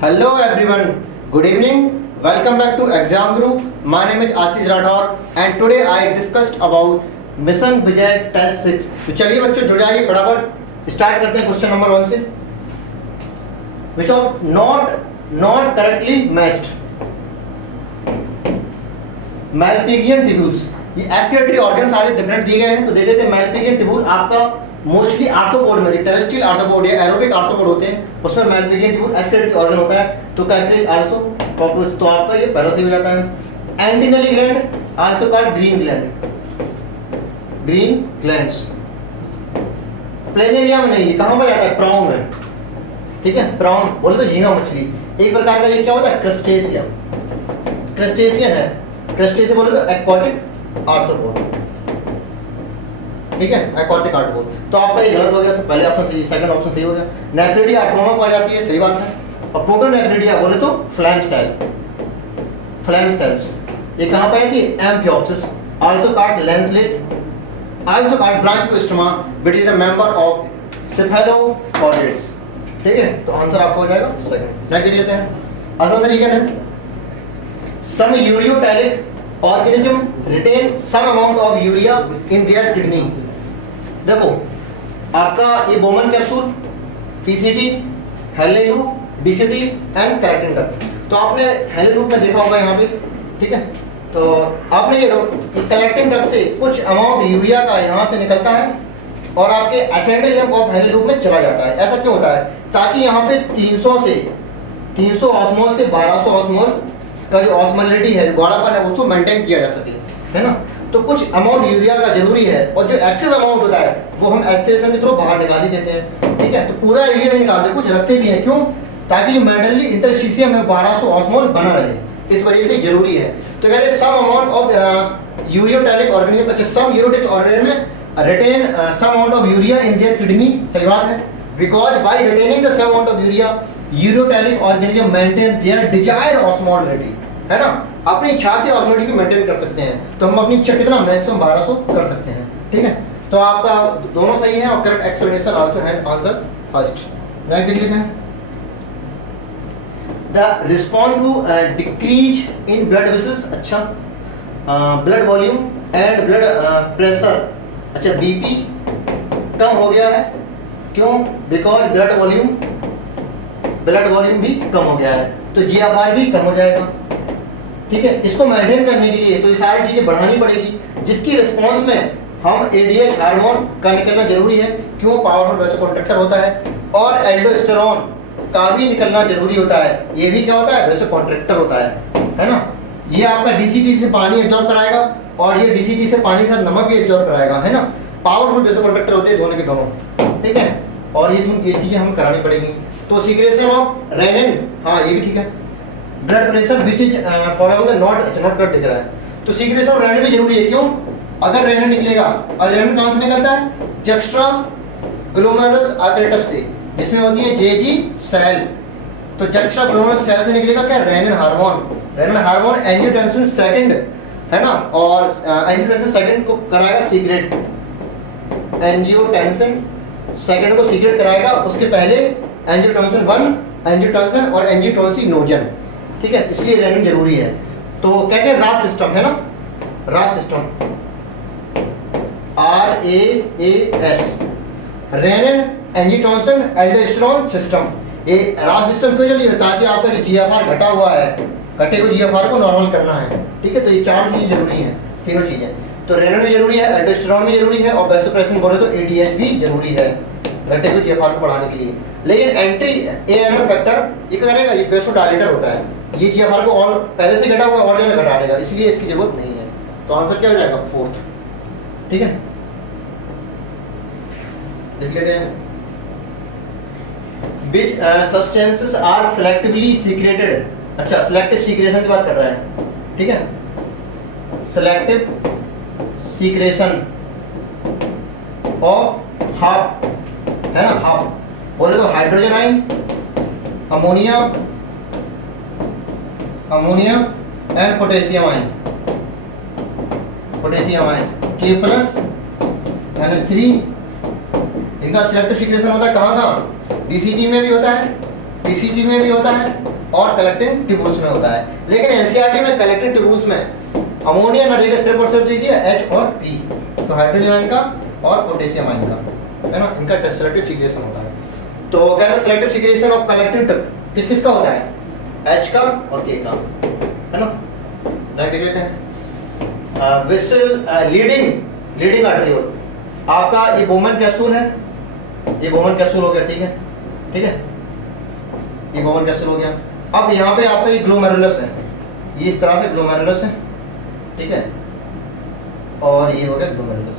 Hello everyone, good evening. Welcome back to Exam Group. My name is Ashish Rathore and today I discussed about Mission Vijay Test 6. तो चलिए बच्चों जुड़ जाइए फटाफट start करते हैं क्वेश्चन नंबर 1 से. Which of not correctly matched Malpighian tubules. ये एस्पिरेटरी ऑर्गन सारे डिफरेंट दिए गए हैं तो दे देते हैं Malpighian tubule आपका मोस्टली आर्थ्रोपोड में टेरेस्ट्रियल आर्थ्रोपोड या एरोबिक आर्थ्रोपोड होते हैं उसमें Malpighian tubule एस्पिरेटरी ऑर्गन होता है तो कैक्रेज आल्सो कॉकरोच तो आपका ये पहले से हो जाता है. Antennal gland also called green glands. Planaria में नहीं, कहां पर जाता है? प्राउन में. ठीक है, प्राउन बोले तो झींगा मछली एक प्रकार का ये क्या होता है? क्रस्टेशियन है. क्रस्टेशियन बोले तो एक्वाटिक आर्थ्रोपोड. ठीक है, एक्वाटिक आर्थ्रोपोड. तो आपका ये गलत हो गया, तो पहले ऑप्शन सही, सेकंड ऑप्शन सही हो गया. नेफ्रिडिया आर्थ्रोमा पाई जाती है, सही बात है. और प्रोटोनेफ्रिडिया बोले तो फ्लैम सेल्स ये कहां पाई जाती है? Amphioxus. Also called lancelet, also called branchiostoma which is a member of cephalopodids. ठीक है, तो आंसर आपका हो जाएगा सेकंड. नेक्स्ट देख लेते हैं. असल तरीके है some ureotelic organism retain some amount of urea in their kidney. देखो आपका ये Bowman capsule, PCT, henle loop, BCT and keratin duct. तो आपने हेलेलूप में देखा होगा यहाँ पे. ठीक है, तो आपने ये कलेक्टिंग डक्ट से कुछ अमाउंट यूरिया का यहाँ से निकलता है और आपके असेंडिंग लिम्फ ऑफ हेलेलूप में चला जाता है. ऐसा क्यों होता है? ताकि यहाँ पे 300 ऑस्मोल से 1200 ऑस्मोल का जो ऑस्मोलिटी है, गाढ़ापन है, उसको मेंटेन किया जा सके, है ना. तो कुछ अमाउंट यूरिया का जरूरी है और जो एक्सेस अमाउंट होता है वो हम एस्पिरेशन के थ्रू बाहर निकाल ही देते हैं. ठीक है, तो पूरा यूरिया नहीं निकालते, कुछ रखते भी हैं. क्यों? ताकि जो मेडली इंटरस्टिशियम में 1200 ऑस्मोल बना रहे, इस वजह से जरूरी है. तो कहते हैं some amount of ureotelic organism, अच्छा some ureotelic organism retain some amount of urea in their kidney. सही बात है, because by retaining the some amount of urea ureotelic organism maintain their desired osmolality, है ना. अपनी इच्छा से ऑस्मोलिटी मेंटेन कर सकते हैं. तो हम अपनी इच्छा कितना मैक्सिमम 1200 कर सकते हैं. ठीक है, तो आपका दोनों सही है और करेक्ट एक्सप्लेनेशन आल्सो है आंसर फर्स्ट. नेक्स्ट देख लेते हैं. The respond to decrease in blood vessels. अच्छा, blood volume and blood pressure. अच्छा, बीपी कम हो गया है. क्यों? बिकॉज ब्लड वॉल्यूम भी कम हो गया है तो जीएफआर भी कम हो जाएगा. ठीक है, इसको मेंटेन करने के लिए तो ये सारी चीजें बढ़ानी पड़ेगी जिसकी रिस्पॉन्स में हम एडीएच हार्मोन का निकलना जरूरी है. क्यों? पावरफुल वैसोकंडक्टर होता है. और एल्डोस्टेरोन का भी निकलना जरूरी होता है. ये भी क्या होता है? वैसोकंडक्टर होता है ना. ये आपका डीसीटी से पानी एब्जॉर्ब कराएगा और ये डीसीटी से पानी के साथ नमक भी एब्जॉर्ब कराएगा, है ना. पावरफुल वैसोकंडक्टर होते हैं दोनों के दोनों. ठीक है, और ये चीजें हमें करानी पड़ेगी. तो सीक्रेशन ऑफ रेनिन, हाँ ये भी ठीक है. Blood pressure which is following the not cut दिख रहा है. तो सीक्रेशन ऑफ रेनिन भी जरूरी है. क्यों? अगर रेनिन निकलेगा, और रेनिन कहां से निकलता है? जक्स्ट्रा ग्लोमेरुलस apparatus से, जिसमें होती है जेजी सेल. तो जक्स्ट्रा ग्लोमेरुलस सेल से निकलेगा क्या? रेनिन हार्मोन एंजियोटेंसिन सेकंड, है ना. और एंजियोटेंसिन सेकंड को कराएगा सीक्रेट. एंजियोटेंसिन सेकंड को सीक्रेट कराएगा. उसके पहले एंजियोटेंसिन 1, एंजियोटेंसिन और एंजियोटेंसिनोजन. ठीक है, इसलिए रेनिन जरूरी है. तो कहते हैं रास सिस्टम, है ना. रास system, RAAS, rennin angiotensin aldosterone system. ये रास सिस्टम क्यों जरूरी है? ताकि आपका जो जीएफआर घटा हुआ है, घटे को जीएफआर को नॉर्मल करना है. ठीक है, तो ये चार चीजें जरूरी हैं, तीनों चीजें. तो रेनिन भी जरूरी है, एल्डोस्टेरोन भी जरूरी है और वैसोप्रेसिन बोले तो एडीएच भी जरूरी है घटे को जीएफआर को बढ़ाने के लिए. लेकिन एंटी एएनएफ फैक्टर ये क्या करेगा? ये वैसोडायलेटर होता है. ये जीएफआर को और पहले से घटा हुआ और ज्यादा घटा देगा, इसलिए इसकी जरूरत नहीं है. तो आंसर क्या हो जाएगा? फोर्थ. ठीक है, देख लेते हैं. Which substances are selectively secreted. अच्छा, सेलेक्टिव सीक्रेशन की बात कर रहा है. ठीक है, सेलेक्टिव सीक्रेशन ऑफ हाफ, है ना. हाफ बोले तो hydrogen ion, ammonia and potassium ion. K plus NH3. इनका सिलेक्टिव सीक्रेशन होता है कहाँ? डीसीटी में भी होता है, पीसीटी में भी होता है और कलेक्टिंग ट्यूब्यूल्स में होता है। लेकिन एनसीईआरटी में कलेक्टिंग ट्यूब्यूल्स में अमोनिया ना देकर सिर्फ और सिर्फ दीजिए H और P, तो हाइड्रोजन आयन का और पोटेशियम आयन का, है ना, इनका सेलेक्टिव सीक्रेशन होता है। तो कहते हैं सेलेक्टिव सीक्रेशन ऑफ कलेक्टिंग किस किस का होता है, H का और K का, है ना। देख लेते हैं विसल लीडिंग आर्टरियोल, आपका ये बोमन कैप्सूल है, ये बोमन कैप्सूल हो गया, ठीक है, ठीक है, ये बोमन कैप्सूल हो गया। अब यहाँ पे आपका ये ग्लोमेरुलस है, ये इस तरह से ग्लोमेरुलस है, ठीक है, और ये हो गया ग्लोमेरुलस।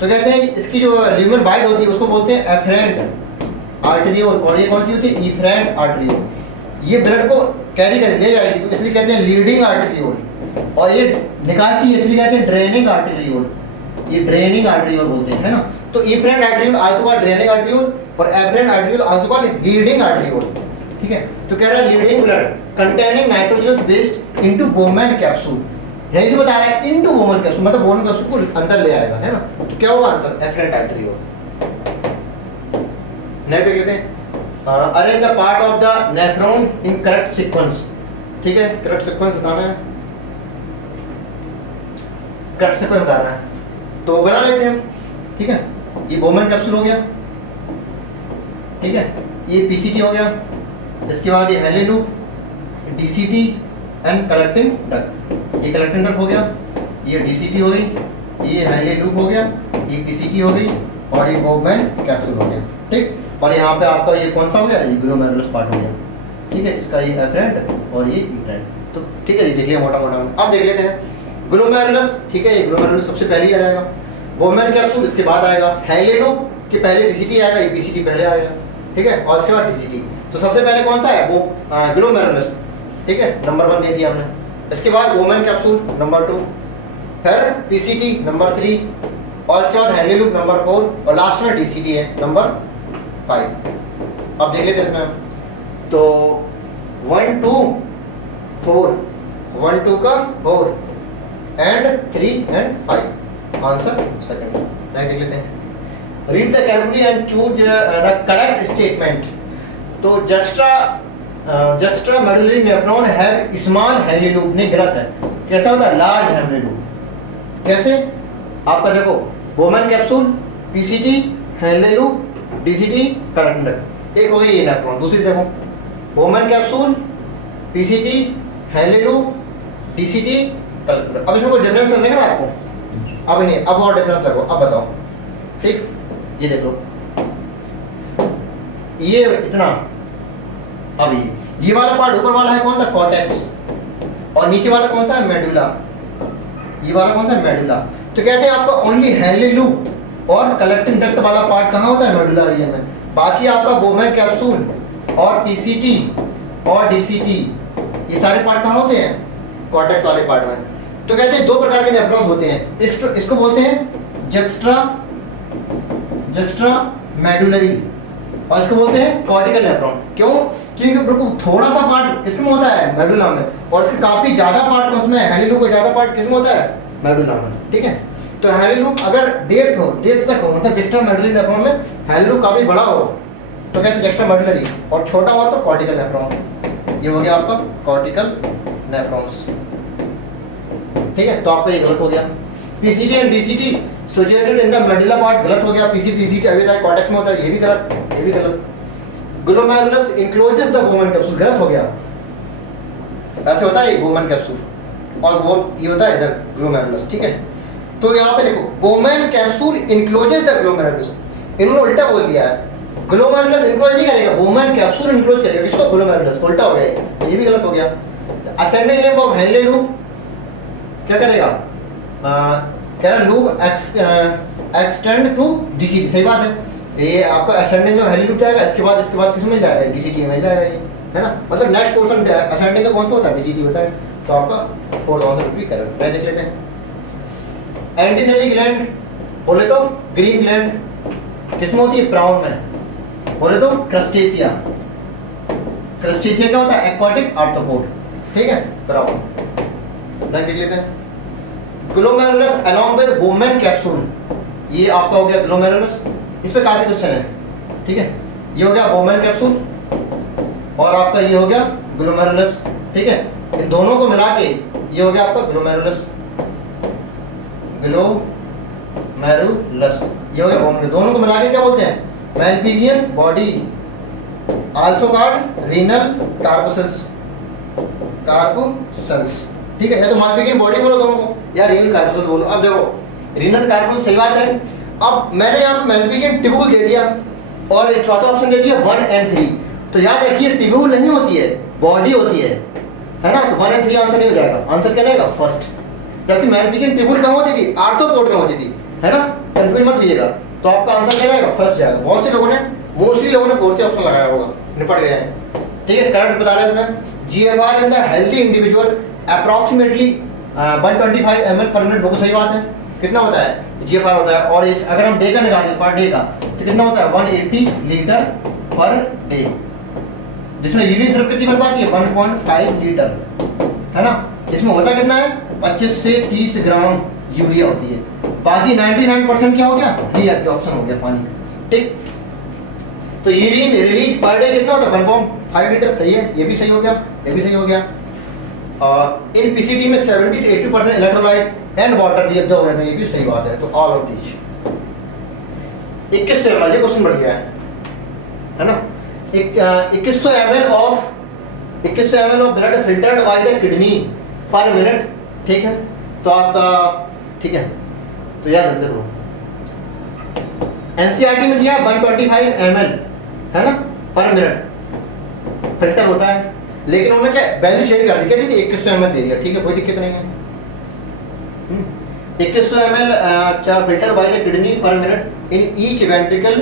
तो कहते हैं इसकी जो ल्यूमेन बाइट होती है उसको बोलते हैं एफरेंट आर्टरियोल, और ये कौन सी होती है, इफरेंट आर्टरियोल। ये ब्लड को कैरी कर ले जाएगी तो इसलिए कहते हैं लीडिंग आर्टरियोल, और ये निकालती है इसलिए कहते हैं ड्रेनिंग आर्टरियोल, ये ड्रेनिंग आर्टरियोल बोलते हैं, है ना। तो afferent arteriole also called draining arteriole और efferent arteriole also called leading arteriole, ठीक है। तो कह रहा है leading blood containing nitrogen based into Bowman capsule, यहीं से बता रहा है इनटू बोमन कैप्सूल, मतलब बोमन कैप्सूल को अंदर ले आएगा, है ना। तो क्या होगा आंसर, एफरेंट आर्टरियोल। नेक्स्ट देख लेते हैं, arrange the part of the nephron in correct sequence, ठीक है, करेक्ट सीक्वेंस बताना है, करेक्ट सीक्वेंस बताना है, तो बना लेते हैं, ठीक है। ये बोमन कैप्सूल हो गया, ठीक है, ये पीसीटी हो गया, इसके बाद ये Henle loop, DCT and collecting duct, ये कलेक्टिंग डक्ट हो गया, ये डीसीटी हो गई, ये हेली लूप हो गया, ये पीसीटी हो गई और ये बोमन कैप्सूल हो गया, ठीक। और यहाँ पे आपका ये कौन सा हो गया, ये ग्लोमेरुलस पार्ट हो गया, ठीक है, इसका ये एफरेंट और ये इफरेंट, तो ठीक है, ये देख लिया मोटा मोटा। अब देख लेते हैं ग्लोमेरुलस, ठीक है, ये ग्लोमेरुलस सबसे पहले ही आ जाएगा, बोमन कैप्सूल इसके बाद आएगा, हेली लूप के पहले डीसीटी आएगा, ये पीसीटी पहले आएगा, ठीक है, और इसके बाद डीसीटी। तो सबसे पहले कौन सा है, वो ग्लोमेरुलस, ठीक है, नंबर 1 दे दिया हमने, इसके बाद बोमन कैप्सूल नंबर 2, फिर पीसीटी नंबर 3, और इसके बाद हेली लूप नंबर 4 और लास्ट में डीसीटी है नंबर 5। अब देख लेते हैं, तो 1 2 4, 1 2 का 4 एंड 3 एंड 5, आंसर सेकंड। देख लेते हैं, read the carefully and choose the correct statement. तो juxtamedullary nephron have small Henle loop, नहीं गलत है, कैसा होता है, लार्ज हेली लूप। कैसे, आपका देखो Bowman capsule, PCT, Henle loop, DCT, collecting duct, एक हो गई ये नेफ्रॉन। दूसरी देखो Bowman capsule, PCT, Henle loop, DCT, collecting duct. अब इसमें कोई डिफरेंस लगेगा ना आपको, अब नहीं, अब और डिफरेंस लगो, अब बताओ, ठीक, ये देख लो, ये इतना, अब ये वाला पार्ट ऊपर वाला है कौन सा, कॉर्टेक्स, और नीचे वाला कौन सा है, मेडुला, ये वाला कौन सा है, मेडुला। तो कहते हैं आपका ओनली हेली लूप और कलेक्टिंग डक्ट वाला पार्ट कहाँ होता है, मेडुला रीजन में, बाकी आपका बोमन कैप्सूल और पीसीटी और डीसीटी ये सारे पार्ट कहाँ होते हैं, कॉर्टेक्स वाले पार्ट में। तो कहते हैं 2 प्रकार के नेफ्रॉन्स होते हैं, इसको बोलते हैं जक्स्ट्रा मेडुलरी और इसको बोलते हैं कॉर्टिकल नेफ्रॉन। क्यों, क्योंकि बिल्कुल थोड़ा सा पार्ट किसमें होता है, मेडुला में, और इसके काफी ज्यादा पार्ट उसमें, हेली लूप का ज्यादा पार्ट किसमें होता है, मेडुला में, ठीक है। तो हेली लूप अगर डेप्थ तक हो, मतलब जक्स्ट्रा मेडुलरी नेफ्रॉन में हेली लूप काफी बड़ा हो तो कहते हैं जक्स्ट्रा मेडुलरी, और छोटा हो तो कॉर्टिकल नेफ्रॉन। ये हो गया आपका कॉर्टिकल नेफ्रॉन्स, ठीक है। तो आपका ये गलत हो गया, PCT and DCT situated in the medulla part, गलत हो गया, पीसीटी डीसीटी अभी तक कॉर्टेक्स में होता है, ये भी गलत, ये भी गलत। Glomerulus encloses the Bowman capsule, गलत हो गया, ऐसे होता है ये बोमन कैप्सूल और वो ये होता है इधर ग्लोमेरुलस, ठीक है। तो यहाँ पे देखो Bowman capsule encloses the glomerulus, इन्होंने उल्टा बोल दिया है, ग्लोमेरुलस इंक्लोज नहीं करेगा, बोमन कैप्सूल इंक्लोज करेगा, किसको, ग्लोमेरुलस, उल्टा हो गया, ये भी गलत हो गया। Ascending limb of Henle loop क्या करेगा, कह रहा लूप एक्सटेंड टू डीसीटी, सही बात है, ये आपका असेंडिंग जो हेली लूप जाएगा, इसके बाद किस मिल जाएगा, डीसीटी मिल जाएगा, ये है ना, मतलब नेक्स्ट पोर्शन असेंडिंग का कौन सा होता है, डीसीटी होता है। तो आपका 4th आंसर भी करेक्ट है। देख लेते हैं, एंटीनली ग्लैंड बोले तो ग्रीन ग्लैंड किसमें होती है, ब्राउन में, बोले तो क्रस्टेशिया, क्रस्टेशिया क्या होता है, एक्वाटिक आर्थ्रोपोड, ठीक है, ब्राउन। देख लेते हैं, glomerulus along with Bowman capsule, ये आपका हो गया ग्लोमेरुलस, इस पे काफी क्वेश्चन है, ठीक है। ये हो गया बोमन कैप्सूल और आपका ये हो गया ग्लोमेरुलस, ठीक है। इन दोनों को मिला के ये हो गया आपका ग्लोमेरुलस, ग्लोमेरुलस ये हो गया ग्लोमेरुलस। दोनों को मिला के क्या बोलते हैं? मैलपिजियन बॉडी, आल्सो कॉल्ड रीनल कार्पोसल्स, कार्पोसल्स, ठीक है। या तो मैलपिजियन बॉडी बोलो दोनों को, या रीनल कार्पोसल्स बोलो। अब देखो रीनल कार्पोसल्स सही बात है। अब मैंने यहाँ पे मैलपिजियन ट्यूब्यूल दे दिया और चौथा ऑप्शन दे दिया 1 and 3। तो याद रखिए ट्यूब्यूल नहीं होती है, बॉडी होती है ना। तो 1 and 3 आंसर नहीं हो जाएगा, आंसर क्या रहेगा? फर्स्ट। जबकि मैलपिजियन ट्यूब्यूल कहाँ होती थी? आर्थ्रोपोड में होती थी, है ना, कंफ्यूज मत होइएगा। तो आपका आंसर क्या रहेगा? फर्स्ट जाएगा। बहुत से लोगों ने, मोस्टली लोगों ने फोर्थ ऑप्शन लगाया होगा, निपट गए हैं, ठीक है। करेक्ट बता रहे हैं इसमें। GFR in the healthy individual approximately 125 ml पर मिनट, बिल्कुल सही बात है। कितना होता है? GFR होता है। और इस अगर हम डे का निकालें, पर डे का, तो कितना होता है? 180 लीटर पर डे, जिसमें यूरिन सिर्फ कितनी बन पाती है? 1.5 लीटर, है ना। इसमें होता कितना है? 25 से 30 ग्राम यूरिया होती है। बाकी 99% क्या हो गया? रीएब्जॉर्प्शन हो गया पानी, ठीक। तो यूरिन रिलीज पर डे कितना होता है? 1.5 लीटर, सही है, ये भी सही हो गया, ये भी सही हो गया। इन पीसीटी में 70 to 80% electrolyte and water reabsorb होते हैं, ये भी सही बात है। तो ऑल ऑफ दीज। 2100 ml, ये क्वेश्चन बढ़िया है ना। 2100 ml of blood filtered by the kidney पर मिनट, ठीक है। तो आपका, ठीक है, तो याद रखते रहो। एनसीईआरटी में दिया 125 ml, है ना, पर मिनट फिल्टर होता है। लेकिन उन्होंने क्या वैल्यू शेयर कर दी, क्या दी थी? 2100 ml दे दिया, ठीक है, कोई दिक्कत नहीं है। 2100 ml filter by the kidney पर minute in each ventricle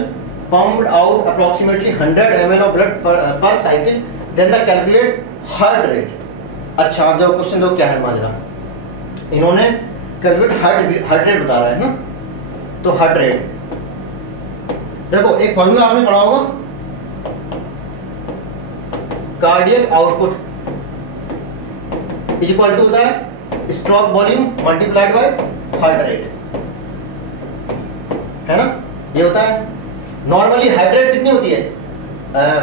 pumped out approximately 100 ml of blood per cycle, then the calculate heart rate। अच्छा, अब देखो क्वेश्चन देखो क्या है माजरा। इन्होंने कैलकुलेट हार्ट रेट बता रहा है ना। तो हार्ट रेट देखो, एक फॉर्मूला आपने पढ़ा होगा, cardiac output is equal to होता है stroke volume multiplied by heart rate, है ना, ये होता है। नॉर्मली हार्ट रेट कितनी होती है?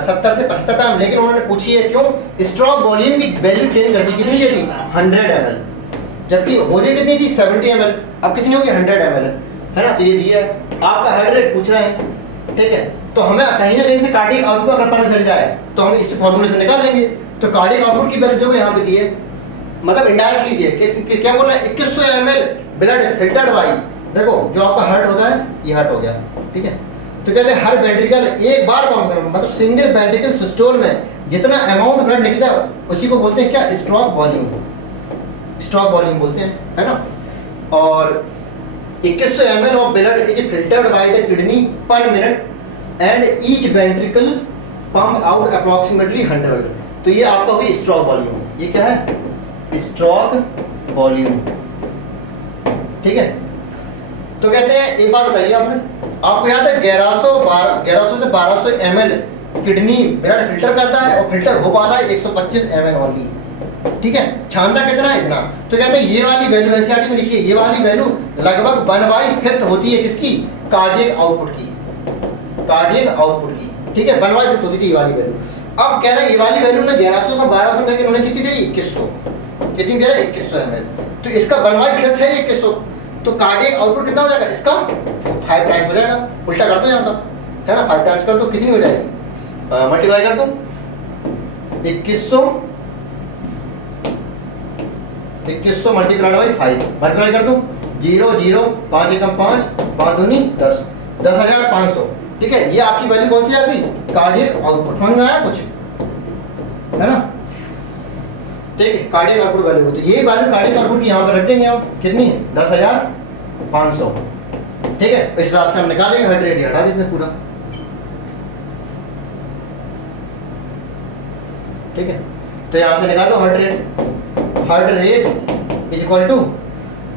70 से 75 टाइम। लेकिन उन्होंने पूछी है क्यों? स्ट्रोक वॉल्यूम की वैल्यू चेंज कर दी, कितनी थी? 100 ml, जबकि होली कितनी थी? 70 ml, अब कितनी होगी? 100 ml, है ना। तो ये दिया है, आपका हार्ट रेट पूछ रहे हैं, ठीक है। तो हमें कहीं ना कहीं से कार्डियक आउटपुट अगर पता चल जाए तो हम इस फॉर्मूले से निकाल लेंगे। तो कार्डियक आउटपुट की वैल्यू जो यहाँ पे दी है, मतलब इनडायरेक्टली दिए, क्या बोला है? 2100 ml ब्लड फिल्टर्ड बाय, देखो जो आपका हार्ट होता है, ये हार्ट हो गया, ठीक है। तो कहते हैं हर वेंट्रिकल एक बार पंप करना, मतलब सिंगल वेंट्रिकल सिस्टोल में जितना अमाउंट ब्लड निकलता है उसी को बोलते हैं क्या? स्ट्रोक वॉल्यूम, स्ट्रोक वॉल्यूम बोलते हैं, है ना। और 2100 ml of blood is filtered by the kidney पर minute and each ventricle pump out approximately 100। तो ये आपका भी स्ट्रोक वॉल्यूम, ये क्या है? स्ट्रोक वॉल्यूम, ठीक है। तो कहते हैं, एक बार बताइए आपको याद है 1100 से 1200 ml किडनी ब्लड फिल्टर करता है और फिल्टर हो पाता है 125 ml ओनली, ठीक है। छानता कितना है? इतना। तो कहते हैं ये वाली वैल्यू एनसीईआरटी में लिखिए, ये वाली वैल्यू लगभग 1/5 होती है किसकी? कार्डियक आउटपुट की, कार्डियक आउटपुट की, ठीक है। 1/5 होती थी ये वाली वैल्यू। अब कह रहे हैं ये वाली वैल्यू ने 1100 से 1200 में उन्होंने कितनी दे दी? 2100, कितनी दे रहा है? 2100 ml। तो इसका 1/5 है 2100, तो कार्डियक आउटपुट कितना हो जाएगा? इसका 5 टाइम्स हो जाएगा। उल्टा कर दो यहाँ पर, है ना, 5 टाइम्स कर दो, कितनी हो जाएगी? मल्टीप्लाई कर दो 2100 मल्टीप्लाइड बाई 5, मल्टीप्लाई कर दो 0 0 5 एकम 5 5 दूनी 10, 10,500, ठीक है। ये आपकी वैल्यू कौन सी है? अभी कार्डियक आउटपुट, समझ में आया कुछ, है ना, ठीक है। कार्डियक आउटपुट वैल्यू, तो ये वैल्यू कार्डियक आउटपुट की यहाँ पर रख देंगे हम, कितनी है? 10,500, ठीक है। इस हिसाब से हम निकालेंगे। हार्ट रेट हटा देते हैं पूरा, ठीक है। तो यहाँ से निकालो heart rate. Heart rate is equal to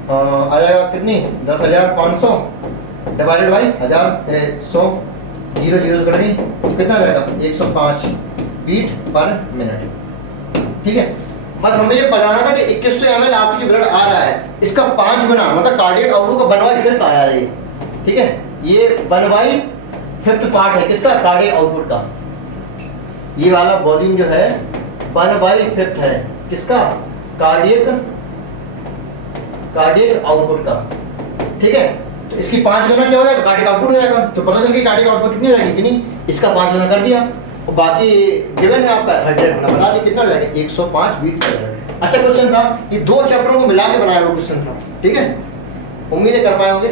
आ जाएगा कितनी? 10,500 डिवाइडेड बाई 100, 0 0 से कट गई, तो कितना आ जाएगा? 105 बीट पर मिनट, ठीक है। बस हमें ये बताना था कि 2100 ml आपकी जो ब्लड आ रहा है इसका 5 गुना, मतलब कार्डियक आउटपुट का 1/5 आया है, ठीक है। ये 1/5 पार्ट है किसका? कार्डियक आउटपुट का। ये वाला वॉल्यूम जो है वन बाई फिफ्थ है किसका, कार्डियक आउटपुट का, ठीक है। तो इसकी 5 गुना क्या हो जाएगा, कार्डियक आउटपुट हो जाएगा। तो पता चल गया कार्डियक आउटपुट कितनी हो जाएगी, इतनी, इसका 5 गुना कर दिया, और बाकी गिवन है आपका हार्ट रेट हमने बता दिया कितना हो जाएगा, 105 बीट पर मिनट। अच्छा क्वेश्चन था, ये 2 चैप्टरों को मिला के बनाया हुआ क्वेश्चन था, ठीक है, उम्मीद है कर पाए होंगे।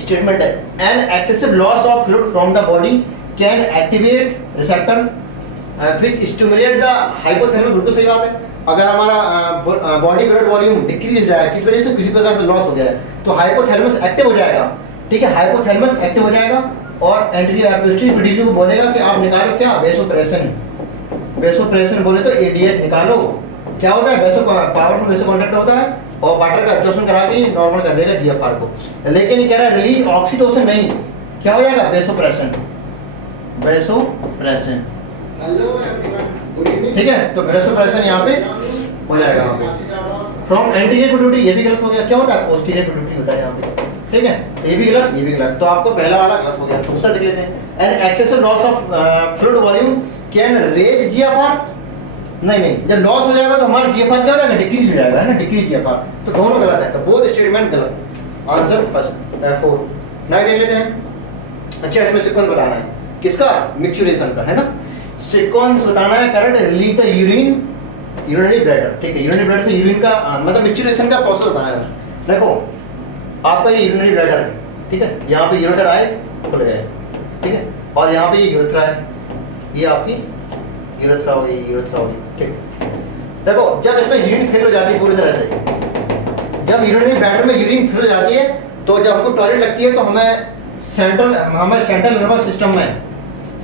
स्टेटमेंट है, N excessive loss of fluid from the body can activate receptor which stimulate the hypothalamus. बिल्कुल सही बात है। अगर हमारा बॉडी ब्लड वॉल्यूम डिक्रीज हो जाए किस वजह से, किसी प्रकार से लॉस हो गया है, तो हाइपोथैलेमस एक्टिव हो जाएगा, ठीक है, हाइपोथैलेमस एक्टिव हो जाएगा और एंटीरियर को बोलेगा कि आप निकालो क्या, वेसोप्रेशन। वेसोप्रेशन बोले तो एडीएच निकालो। क्या होता है, वेसो पावरफुल वेसो कॉन्ट्रैक्ट होता है और वाटर का एब्जॉर्प्शन करा के नॉर्मल कर देगा जीएफआर को। लेकिन ये कह रहा है रिलीज ऑक्सीटोसिन नहीं, क्या हो जाएगा, वेसोप्रेशन। वेसोप्रेशन, ठीक है, तो वेसोप्रेशन यहाँ पे हो जाएगा। यहाँ पे फ्रॉम एंटीरियर पिट्यूटरी, ये भी गलत हो गया, क्या होता है, पोस्टीरियर पिट्यूटरी होता है यहाँ पे, ठीक है, ये भी गलत, ये भी गलत। तो आपको पहला वाला गलत हो गया। दूसरा देख लेते हैं, an excessive loss of fluid volume can raise GFR. नहीं, जब लॉस हो जाएगा तो हमारा जीएफआर क्या हो जाएगा, डिक्रीज हो जाएगा, है ना, डिक्रीज जीएफआर। तो दोनों गलत है, तो बोथ स्टेटमेंट गलत। Answer first 4। नहीं देख लेते हैं। अच्छा, इसमें सीक्वेंस बताना है किसका, मिक्सचुरेशन का, है ना, सीक्वेंस बताना है। Current release the urine, urinary bladder, ठीक है, यूरिनरी ब्लैडर से यूरिन का मतलब मिक्सचुरेशन का प्रोसेस बताना है। देखो आपका ये यूरिनरी ब्लैडर है, ठीक है, यहाँ पे यूरेटर आए खुल गए, ठीक है, और यहाँ पे ये यूरेथ्रा है, ये आपकी यूरेथ्रा होगी, यूरेथ्रा होगी, ठीक है। देखो जब इसमें यूरिन फिल हो जाती है पूरी तरह से, जब यूरिनरी ब्लैडर में यूरिन फिल हो जाती है, तो जब हमको टॉयलेट लगती है तो हमारे सेंट्रल नर्वस सिस्टम में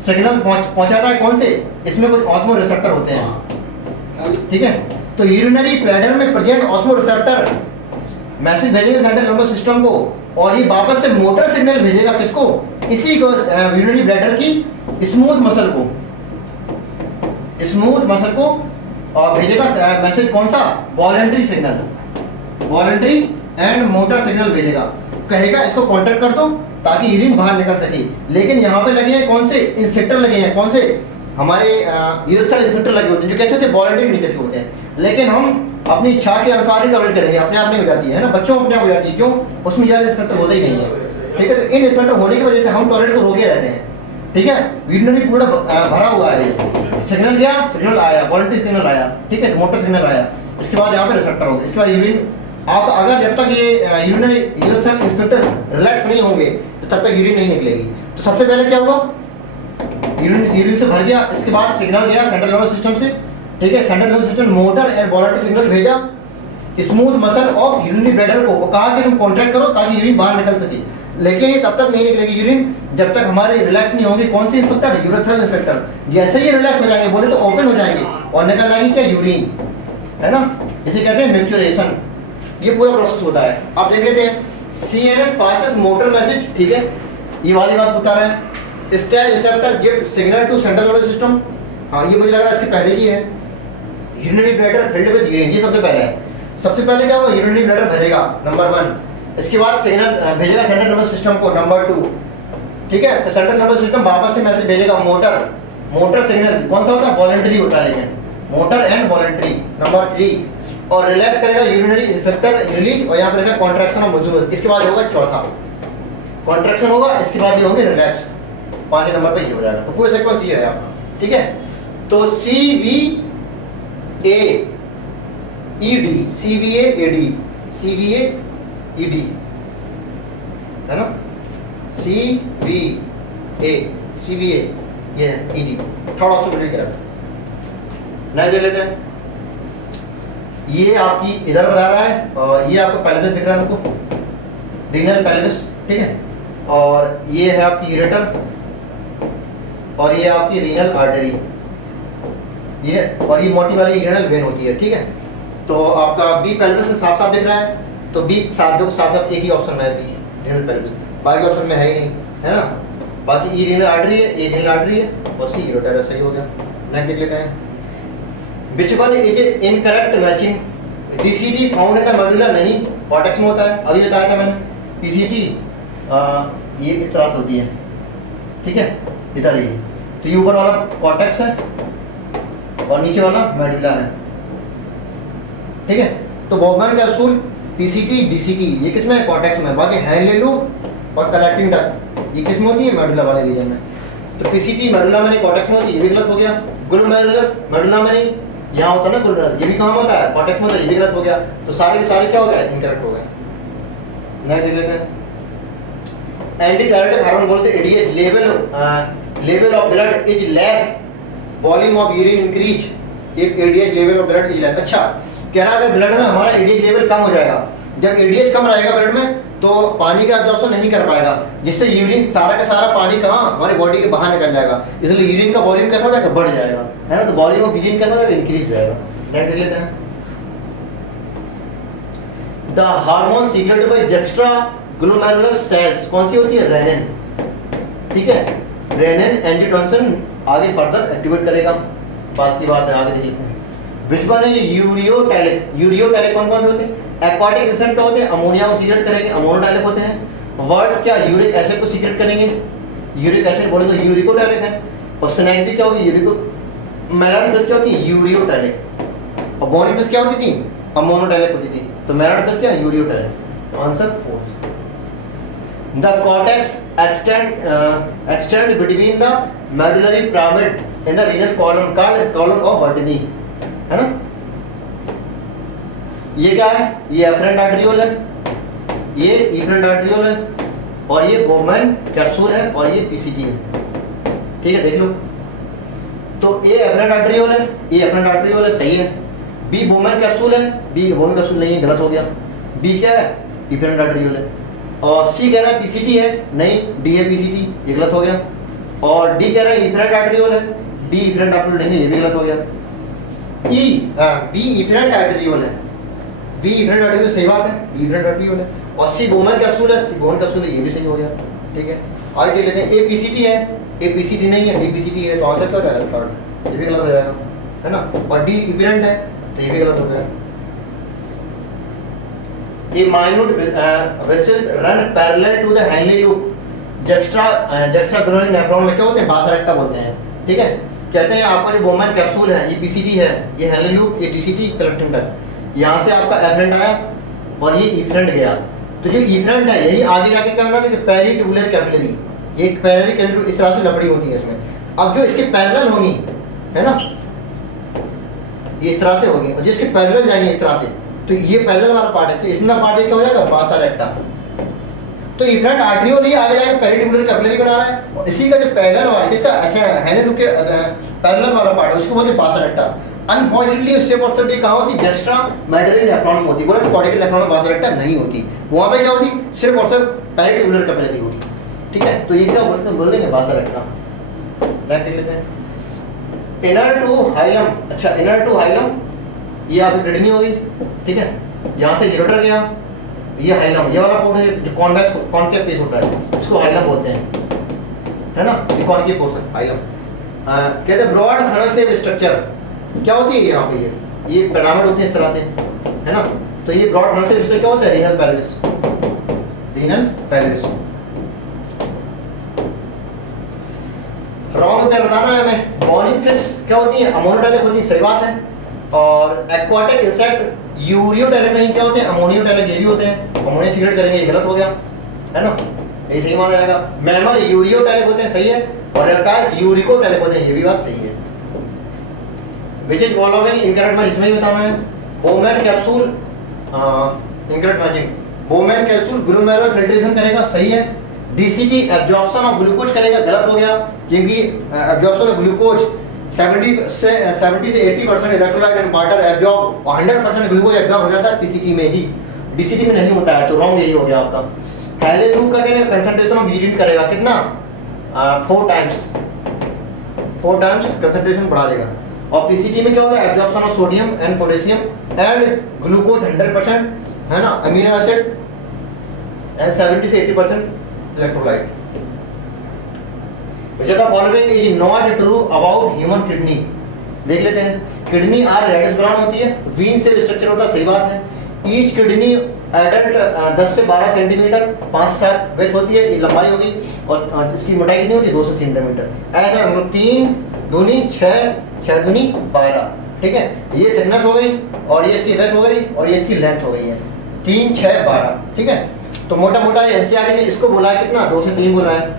सिग्नल पहुंचाता है, कौन से, इसमें कुछ ऑस्मो रिसेप्टर होते हैं, ठीक है। तो यूरिनरी ब्लैडर में प्रेजेंट ऑस्मो रिसेप्टर मैसेज भेजेंगे सेंट्रल नर्वस सिस्टम को, और ये वापस से मोटर सिग्नल भेजेगा किसको, इसी को, यूरिनरी ब्लैडर की स्मूथ मसल को, और भेजेगा मैसेज कौन सा, voluntary signal, voluntary and motor signal भेजेगा, कहेगा इसको कॉन्ट्रैक्ट कर दो ताकि यूरिन बाहर निकल सके। लेकिन यहाँ पे लगे हैं कौन से, इंस्पेक्टर लगे हैं, कौन से, हमारे यूरेथ्रल इंस्पेक्टर लगे होते हैं, जो कैसे होते हैं, वॉलंटरी नेचर के होते हैं। लेकिन हम अपनी इच्छा के अनुसार ही टॉयलेट करेंगे, अपने आप नहीं हो जाती है ना, बच्चों अपने आप हो जाती है, क्यों, उसमें ज़्यादा इंस्पेक्टर होता ही नहीं है, ठीक है। तो इन इंस्पेक्टर होने की वजह से हम टॉयलेट को रोके रहते हैं, ठीक है। यूरिनरी पूरा भरा हुआ है, सिग्नल गया, सिग्नल आया, वॉलंटरी सिग्नल आया, ठीक है, मोटर सिग्नल आया, इसके बाद यहाँ पे रिसेप्टर होगा, इसके बाद यूरिन। आप अगर जब तक ये यूरेथ्रल इंस्पेक्टर रिलैक्स नहीं होंगे तो तब तक यूरिन नहीं निकलेगी। तो सबसे पहले क्या होगा, यूरिन से भर गया, इसके बाद सिग्नल गया सेंट्रल नर्वस सिस्टम से, ठीक है, central nervous system motor and voluntary signal भेजा smooth muscle of urinary bladder को, कहा कि तुम कॉन्ट्रैक्ट करो ताकि यूरिन बाहर निकल सके। लेकिन ये तब तक नहीं निकलेगी यूरिन जब तक हमारे रिलैक्स नहीं होंगे, कौन से इंस्पेक्टर, यूरेथ्रल इंस्पेक्टर। जैसे ही रिलैक्स हो जाएंगे, बोले तो ओपन हो जाएंगे और निकल जाएगी क्या, यूरिन, है ना, इसे कहते हैं मैच्योरेशन। ये पूरा प्रोसेस होता है। आप देख लेते हैं, CNS पासेस मोटर मैसेज, ठीक है, ये वाली बात बता रहे हैं। Stage receptor give signal to central nervous system, हाँ ये मुझे लग रहा है इसके पहले की है। Urinary bladder filled with urine, ये सबसे पहले है। सबसे पहले क्या होगा, यूरिनरी ब्लैडर भरेगा, नंबर 1। इसके बाद सिग्नल भेजेगा सेंट्रल नर्वस सिस्टम को, नंबर 2, ठीक है। तो सेंट्रल नर्वस सिस्टम वापस से मैसेज भेजेगा मोटर सिग्नल, कौन सा होता है, वॉलंटरी होता है, लेकिन मोटर एंड वॉलंटरी, नंबर 3। और रिलैक्स करेगा यूरिनरी इंस्पेक्टर रिलीज, और यहाँ पर कॉन्ट्रैक्शन ऑफ मजूर। इसके बाद होगा चौथा, कॉन्ट्रैक्शन होगा, इसके बाद ये होंगे रिलैक्स, 5वें नंबर पे ये हो जाएगा। तो पूरा सीक्वेंस ये है आपका, ठीक है। तो CVA ED, CVA ED, है ना, CVA ये है ED, थर्ड ऑप्शन पे करेक्ट। नहीं दे लेते हैं, ये आपकी इधर बता रहा है, और ये आपको पेल्विस दिख रहा है हमको, रीनल पेल्विस, ठीक है, और ये है आपकी यूरेटर, और ये आपकी रीनल आर्टरी, ये, और ये मोटी वाली रीनल वेन होती है, ठीक है। तो आपका बी पेल्विस से साफ साफ दिख रहा है, तो बी साफ साफ एक ही ऑप्शन में है, बी रीनल पेल्विस, बाकी ऑप्शन में है ही नहीं, है ना। बाकी ई रीनल आर्टरी है, ए रीनल आर्टरी है, और सी यूरेटर है, सही हो गया। नेक्स्ट देख लेते हैं, Which one is incorrect matching? DCT found in the medulla, नहीं, कॉर्टेक्स में होता है, अभी बताया था मैंने। PCT ये इस तरह से होती है, ठीक है, इधर ही। तो ये ऊपर वाला कॉर्टेक्स है, और नीचे वाला मेडुला है, ठीक है। तो बोबमैन कैप्सूल पीसीटी डीसीटी ये किसमें है, कॉर्टेक्स में। बाकी हैंड लूप और कलेक्टिंग डक्ट ये किसमें होती है, मेडुला वाले रीजन में। तो पीसीटी मेडुला में नहीं कॉर्टेक्स में होती है, ये भी गलत हो गया। ग्लोमेरुलर मेडुला में नहीं, यहाँ होता है ना ग्लोमेरुलर, ये भी कहाँ होता है, कॉर्टेक्स में होता है, ये भी गलत हो गया। तो सारे के सारे क्या हो गए, इनकरेक्ट हो गए। नेक्स्ट देख लेते हैं। एंटी डायरेक्टिव हार्मोन बोलते हैं ADH, level of blood is less, volume of urine increase, एक ADH level of blood is less. अच्छा कह रहा है अगर ब्लड में हमारा एडीएच लेवल कम हो जाएगा, जब एडीएच कम रहेगा ब्लड में तो पानी का एब्जॉर्प्शन नहीं कर पाएगा, जिससे यूरिन सारा का सारा पानी कहाँ हमारी बॉडी के बाहर निकल जाएगा, इसलिए यूरिन का वॉल्यूम कैसा होगा, बढ़ जाएगा, है ना। तो वॉल्यूम ऑफ यूरिन कैसा होगा, इंक्रीज हो जाएगा। नेक्स्ट देख लेते हैं। The hormone secreted by juxtaglomerular cells कौन सी होती है, रेनिन, ठीक है। रेनिन एंजियोटेंसिन आगे फर्दर एक्टिवेट करेगा, बात की बात है, आगे देखते हैं। Which one is ureotelic, ureotelic कौन कौन से होते हैं, एक्वाटिक एसिड क्या होते हैं, अमोनिया को सीक्रेट करेंगे, अमोनोटैलिक होते हैं। वर्ड्स क्या, यूरिक एसिड को सीक्रेट करेंगे, यूरिक एसिड बोले तो यूरिकोटैलिक है। और स्नैक भी क्या होगी, यूरिको। मेलानिफेस क्या होती है, यूरियोटैलिक। और बोनिफेस क्या होती थी, अमोनोटैलिक होती थी। तो मेलानिफेस क्या, ureotelic. Answer 4। The cortex extend between the medullary pyramid in the renal column called column of Vertini, है ना। ये क्या है, ये एफरेंट आर्टरियोल है, ये इफरेंट आर्टरियोल है, और ये बोबमैन कैप्सूल है, और ये पीसीटी है, ठीक है। देख लो, तो ये एफरेंट आर्टरियोल है, ये एफरेंट आर्टरियोल है, सही है। बी बोबमैन कैप्सूल है, बी बोबमैन कैप्सूल नहीं है, गलत हो गया। बी क्या है, इफरेंट आर्टरियोल है। और सी कह रहा है पीसीटी है, नहीं, डी है पीसीटी, ये गलत हो गया। और डी कह रहा है इफरेंट आर्टरियोल है, डी इफरेंट आर्टरियोल नहीं है, ये भी गलत हो गया। ई बी इफरेंट आर्टरियोल है, बी इफरेंट आर्टरियोल सही बात है, बी इफरेंट आर्टरियोल है। और सी बोबमैन कैप्सूल है, सी बोबमैन कैप्सूल है, ये भी सही हो गया, ठीक है। आगे देख लेते हैं। ए पीसीटी है, ए पीसीटी नहीं है, डी पीसीटी है, तो आंसर क्या हो जाएगा, थर्ड, ये भी गलत हो जाएगा, है ना। और डी इफरेंट है, तो ये भी गलत हो गया। A minute vessel run parallel to the Henle loop, juxtaglottic nephron में क्या होते हैं, बासा रेक्टा बोलते हैं, ठीक है। कहते हैं आपका जो बोबमैन कैप्सूल है, ये पीसीटी है, ये हेनले लूप, ये डीसीटी कलेक्टिंग डक्ट, यहाँ से आपका एफरेंट आया और ये इफरेंट गया। तो जो इफरेंट है यही आगे जाके क्या होना है, पेरिट्यूबुलर कैपिलरी, ये पैरेलल कैपिलरी इस तरह से लपड़ी होती है इसमें। अब जो इसके पैरेलल होंगी, है ना, ये इस तरह से होगी, और जिसके पैरेलल जाएंगे इस तरह से, तो ये पैरेलल वाला पार्ट है, तो इसमें पार्ट क्या हो जाएगा, बासा रेक्टा। तो इफरेंट आर्टरियोल ही आगे जाके पेरिट्यूबुलर कैपिलरी बना रहा है, और इसी का जो पैरेलल वाला किसका ऐसे हेनले लूप के पैरेलल वाला पार्ट है, उसको बोलते हैं बासा रेक्टा। अनफॉर्चुनेटली उससे पॉसिबल भी कहाँ होती, जस्ट्रा मेडुलरी नेफ्रॉन में होती, बोले तो कॉर्टिकल नेफ्रॉन में बासा रेक्टा नहीं होती, वहाँ पे क्या होती, सिर्फ और सिर्फ पेरिट्यूबुलर कैपिलरी होती, ठीक है। तो ये क्या बोल देंगे, बासा रेक्टा। नेक्स्ट देख लेते हैं। इनर टू हाइलम, अच्छा इनर टू हाइलम ये आपकी किडनी होगी, ठीक है। यहाँ से यूरेटर गया, ये हाइलम, ये वाला पोर्शन जो कॉन्वेक्स कॉनकेव पीस होता है, इसको हाइलम बोलते हैं, है ना, ये कॉनकेव पोर्शन हाइलम। कहते हैं ब्रॉड फनल शेप स्ट्रक्चर क्या होती है, यहाँ पे ये पिरामिड होती है इस तरह से, है ना। तो ये ब्रॉड फनल शेप स्ट्रक्चर क्या होता है, renal pelvis, renal pelvis. Wrong में बताना है हमें, बोनिफिस क्या होती है, अमोनोटैलिक होती है, सही बात है। और एक्वाटिक इंसेक्ट यूरियोटैलिक नहीं, क्या होते हैं, अमोनियोटैलिक, ये भी होते हैं, अमोनिया सीक्रेट करेंगे, ये गलत हो गया, है ना, ये सही माना जाएगा। मैमल यूरियोटैलिक होते हैं, सही है। और रेप्टाइल यूरिकोटैलिक होते हैं, ये भी बात सही है। विच इज फॉलोइंग इनकरेक्ट, मैं इसमें ही बताना है। Bowman capsule incorrect matching, Bowman capsule glomerular filtration करेगा, सही है। डीसीटी एब्जॉर्प्शन ऑफ ग्लूकोज करेगा, गलत हो गया, क्योंकि एब्जॉर्प्शन ऑफ ग्लूकोज 70 से 80% इलेक्ट्रोलाइट एंड वाटर एब्जॉर्ब, और 100% ग्लूकोज एब्जॉर्ब हो जाता है पीसीटी में ही, डीसीटी में नहीं होता है, तो रॉन्ग यही हो गया आपका। हेनले लूप का क्या कंसंट्रेशन ऑफ यूरिन करेगा, कितना, 4 टाइम्स कंसंट्रेशन बढ़ा देगा। और पीसीटी में क्या होता है, absorption of sodium and potassium and glucose 100%, है ना, अमीनो एसिड एंड 70 से 80% electrolyte. Which of the following is not true about human kidney? देख लेते हैं। किडनी आर रेडिस ब्राउन होती है, वीन से स्ट्रक्चर होता है, सही बात है। ईच किडनी एडल्ट 10 से 12 सेंटीमीटर 5 से 7 विड्थ होती है, ये लंबाई होगी, और इसकी मोटाई कितनी होती है, 200 सेंटीमीटर। ऐसा 3 दूनी 6 6 दूनी 12, ठीक है। ये थिकनेस हो गई और ये इसकी विड्थ हो गई और ये इसकी लेंथ हो गई है 3, 6, 12, ठीक है। तो मोटा मोटा एनसीईआरटी ने इसको बोला है कितना, 2 से 3 बोला है,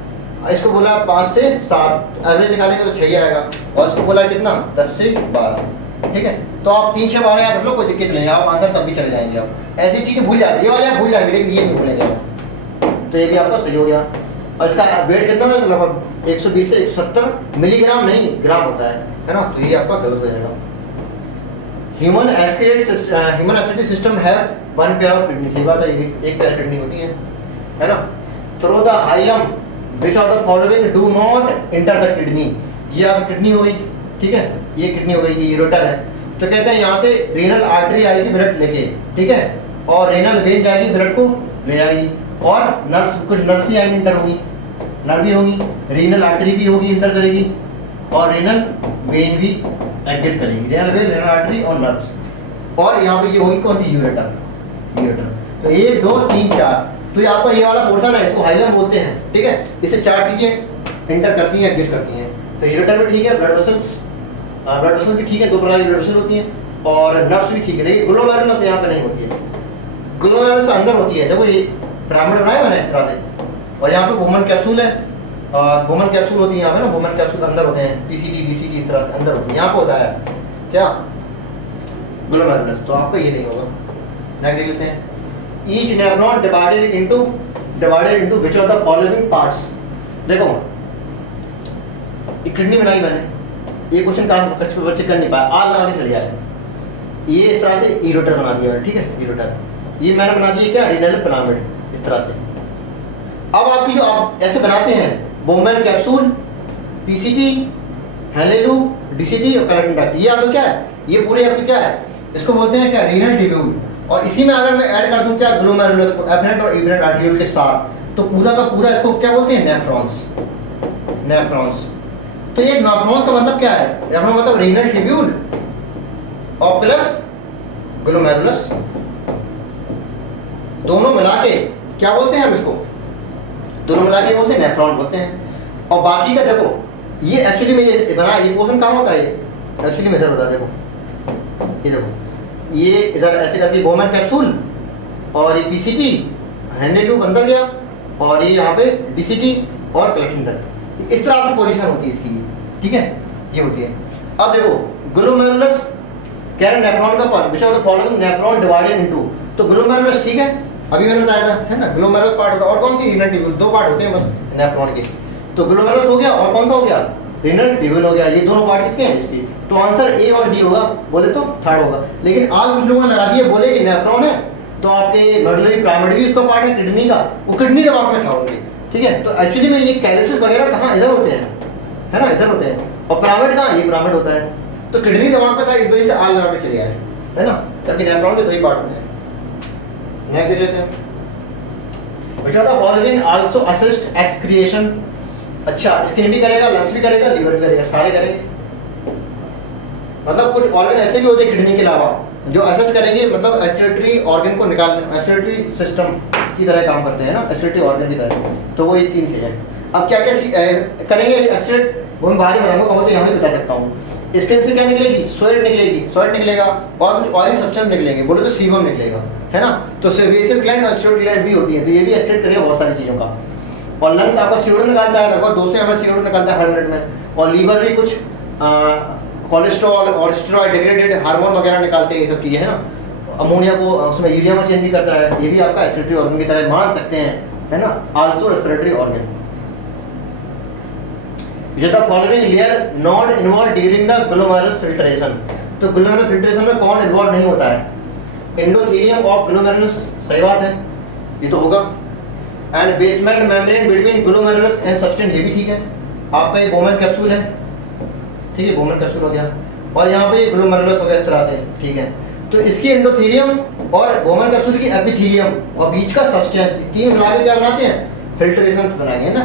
इसको बोला 5 से 7, एवरेज निकालेंगे तो 6 आएगा, और इसको बोला कितना 10 से 12, ठीक है। तो आप 3, 6, 12 याद रख लो, कोई दिक्कत नहीं है, आप आंसर तब भी चले जाएंगे। आप ऐसी चीज़ें भूल जाते, ये वाले आप भूल जाएंगे लेकिन ये नहीं भूलेंगे आप। तो ये भी आपका सही हो गया। और इसका वेट कितना है, लगभग 120 से 170 मिलीग्राम नहीं ग्राम होता है ना। तो ये आपका गलत हो जाएगा। ह्यूमन एस्पिरेटरी सिस्टम है 1 पेयर ऑफ किडनी, सही बात है, ये एक पेयर किडनी होती है ना। Through the hilum which of the following do not enter the kidney, ये आपकी किडनी हो गई, ठीक है, ये किडनी हो गई, ये यूरेटर है। तो कहते हैं यहाँ से रीनल आर्टरी आएगी ब्लड लेके, ठीक है, और रीनल वेन जाएगी ब्लड को ले जाएगी, और नर्व, कुछ नर्व्स ही आएंगी इंटर होंगी, नर्व भी होंगी, रीनल आर्टरी भी होगी इंटर करेगी, और रीनल वेन भी एग्जिट करेगी, रीनल वेन, रीनल आर्टरी और नर्व्स। और यहाँ पे ये होगी कौन सी, यूरेटर। तो 1, 2, 3, 4, तो ये आपका ये वाला पोर्शन है, इसको हाइलम बोलते हैं, ठीक है। इससे 4 चीजें इंटर करती हैं, एग्जिट करती हैं। तो यूरेटर भी ठीक है, ब्लड वेसल्स भी ठीक है, 2 प्रकार की ब्लड वेसल होती हैं, और नर्व्स भी ठीक है, लेकिन ग्लोमेरुलस यहाँ पे नहीं होती है। ग्लोमेरुलस अंदर होती है, देखो ये पिरामिड बनाया मैंने इस तरह से, और यहाँ पे वुमन कैप्सूल है, वुमन कैप्सूल होती है यहाँ पे ना, वुमन कैप्सूल अंदर होते हैं, पीसीटी डीसीटी इस तरह से अंदर होती है। यहाँ पे होता है क्या, ग्लोमेरुलस, तो आपको ये नहीं होगा। नेक्स्ट देख लेते हैं। Each nephron divided into which of the following parts. देखो एक किडनी बनाई मैंने, ये क्वेश्चन का बच्चे कर नहीं पाया, आग लगा के चले जाए। ये इस तरह से यूरेटर बना दिया मैंने, ठीक है, यूरेटर ये मैंने बना दिया क्या, रीनल पिरामिड इस तरह से। अब आपकी जो आप ऐसे बनाते हैं, बोमेन कैप्सूल, पीसीटी, हेलेलू, डीसीटी और कलेक्टिंग डक्ट, ये आपको क्या है, ये पूरे आपकी क्या है, इसको बोलते हैं क्या, रीनल ट्यूब्यूल। और इसी में अगर मैं ऐड कर दूं क्या, ग्लोमेरुलस को एफरेंट और इफरेंट आर्टियोल के साथ, तो पूरा का पूरा इसको क्या बोलते हैं, नेफ्रॉन्स। तो ये नेफ्रॉन्स का मतलब क्या है, नेफ्रॉन मतलब रीनल ट्यूब्यूल और प्लस ग्लोमेरुलस, दोनों मिला के क्या बोलते हैं हम इसको, दोनों मिला के बोलते हैं नेफ्रॉन बोलते हैं। और बाकी का देखो, ये एक्चुअली में ये बना, ये पोर्शन कहाँ होता है, ये एक्चुअली में इधर होता है, देखो ये देखो, ये इधर ऐसे करके बोमेन कैप्सूल, और ये पीसीटी, हैंडल अंदर गया, और ये यहाँ पे डीसीटी और कलेक्टिंग डक्ट, इस तरह से पोजीशन होती है इसकी, ठीक है, ये होती है। अब देखो ग्लोमेरुलस कह रहे नेफ्रॉन का part, which of the following nephron divided into, तो ग्लोमेरुलस ठीक है, अभी मैंने बताया था, है ना, ग्लोमेरुलस पार्ट होता है, और कौन सी, रीनल ट्यूब्यूल, 2 पार्ट होते हैं बस नेफ्रॉन के। तो ग्लोमेरुलस हो गया, और कौन सा हो गया, रीनल ट्यूब्यूल हो गया, ये दोनों पार्ट किसके हैं, इसके। तो आंसर ए और डी होगा, बोले तो थर्ड होगा। लेकिन आज कुछ लोगों ने लगा दिए, बोले कि नेफ्रॉन है तो आपके मेडुलरी पिरामिड भी इसका पार्ट है, किडनी का, वो किडनी दिमाग में था उनके, ठीक है। तो एक्चुअली में ये कैल्शियम वगैरह कहाँ, इधर होते हैं, है ना, इधर होते हैं, और पिरामिड कहाँ, ये पिरामिड होता है। तो किडनी दिमाग में था, इस वजह से आग लगा के चले आए, है ना, ताकि नेफ्रॉन के 3 पार्ट होते हैं। नेक्स्ट देख लेते हैं, which of the following also assist excretion. अच्छा, स्किन भी करेगा, लंग्स भी करेगा, लीवर भी करेगा, सारे करेंगे। मतलब कुछ ऑर्गन ऐसे भी होते हैं किडनी के अलावा जो असिस्ट करेंगे, मतलब एक्सक्रीटरी ऑर्गन को निकालने, एक्सक्रीटरी सिस्टम की तरह काम करते हैं ना, एक्सक्रीटरी ऑर्गन की तरह। तो वो ये 3 चीजें। अब क्या क्या करेंगे एक्सक्रीट, वो मैं बाहर बनाऊंगा, कहो तो यहाँ भी बता सकता हूँ। स्किन से क्या निकलेगी, स्वेट निकलेगा, और कुछ ऑयली सब्सटेंस निकलेंगे, बोले तो सीबम निकलेगा, है ना। तो सेबेशियस ग्लैंड और स्टीरोइड ग्लैंड भी होती है, तो ये भी एक्सक्रीट करेगा बहुत सारी चीज़ों का। और लंग्स आपका CO2 निकालता है, लगभग 200 ml CO2 निकालता है हर मिनट में। और लीवर भी कुछ कोलेस्ट्रॉल और स्टेरॉइड डिग्रेडेड हार्मोन वगैरह निकालते हैं, ये सब चीज़ें, है ना। अमोनिया को उसमें यूरिया में चेंज भी करता है, ये भी आपका एक्सक्रीटरी ऑर्गन की तरह मान सकते हैं, है ना। Also respiratory organ. Which of the following layer not involved during the glomerulus filtration? तो glomerulus filtration में कौन इन्वॉल्व नहीं होता है, एंडोथेलियम ऑफ ग्लोमेरुलस, सही बात है, ये तो होगा। And basement membrane between glomerulus and substance, ये भी ठीक है। आपका ये बोमेन कैप्सूल है, ठीक है, बोमेन कैप्सूल हो गया, और यहाँ पे ग्लोमेरुलस हो गया इस तरह से, ठीक है। तो इसकी एंडोथेलियम और बोमेन कैप्सूल की एपिथेलियम और बीच का सब्सटेंस, 3 मिला के क्या बनाते हैं, फिल्ट्रेशन बनाएंगे, है ना।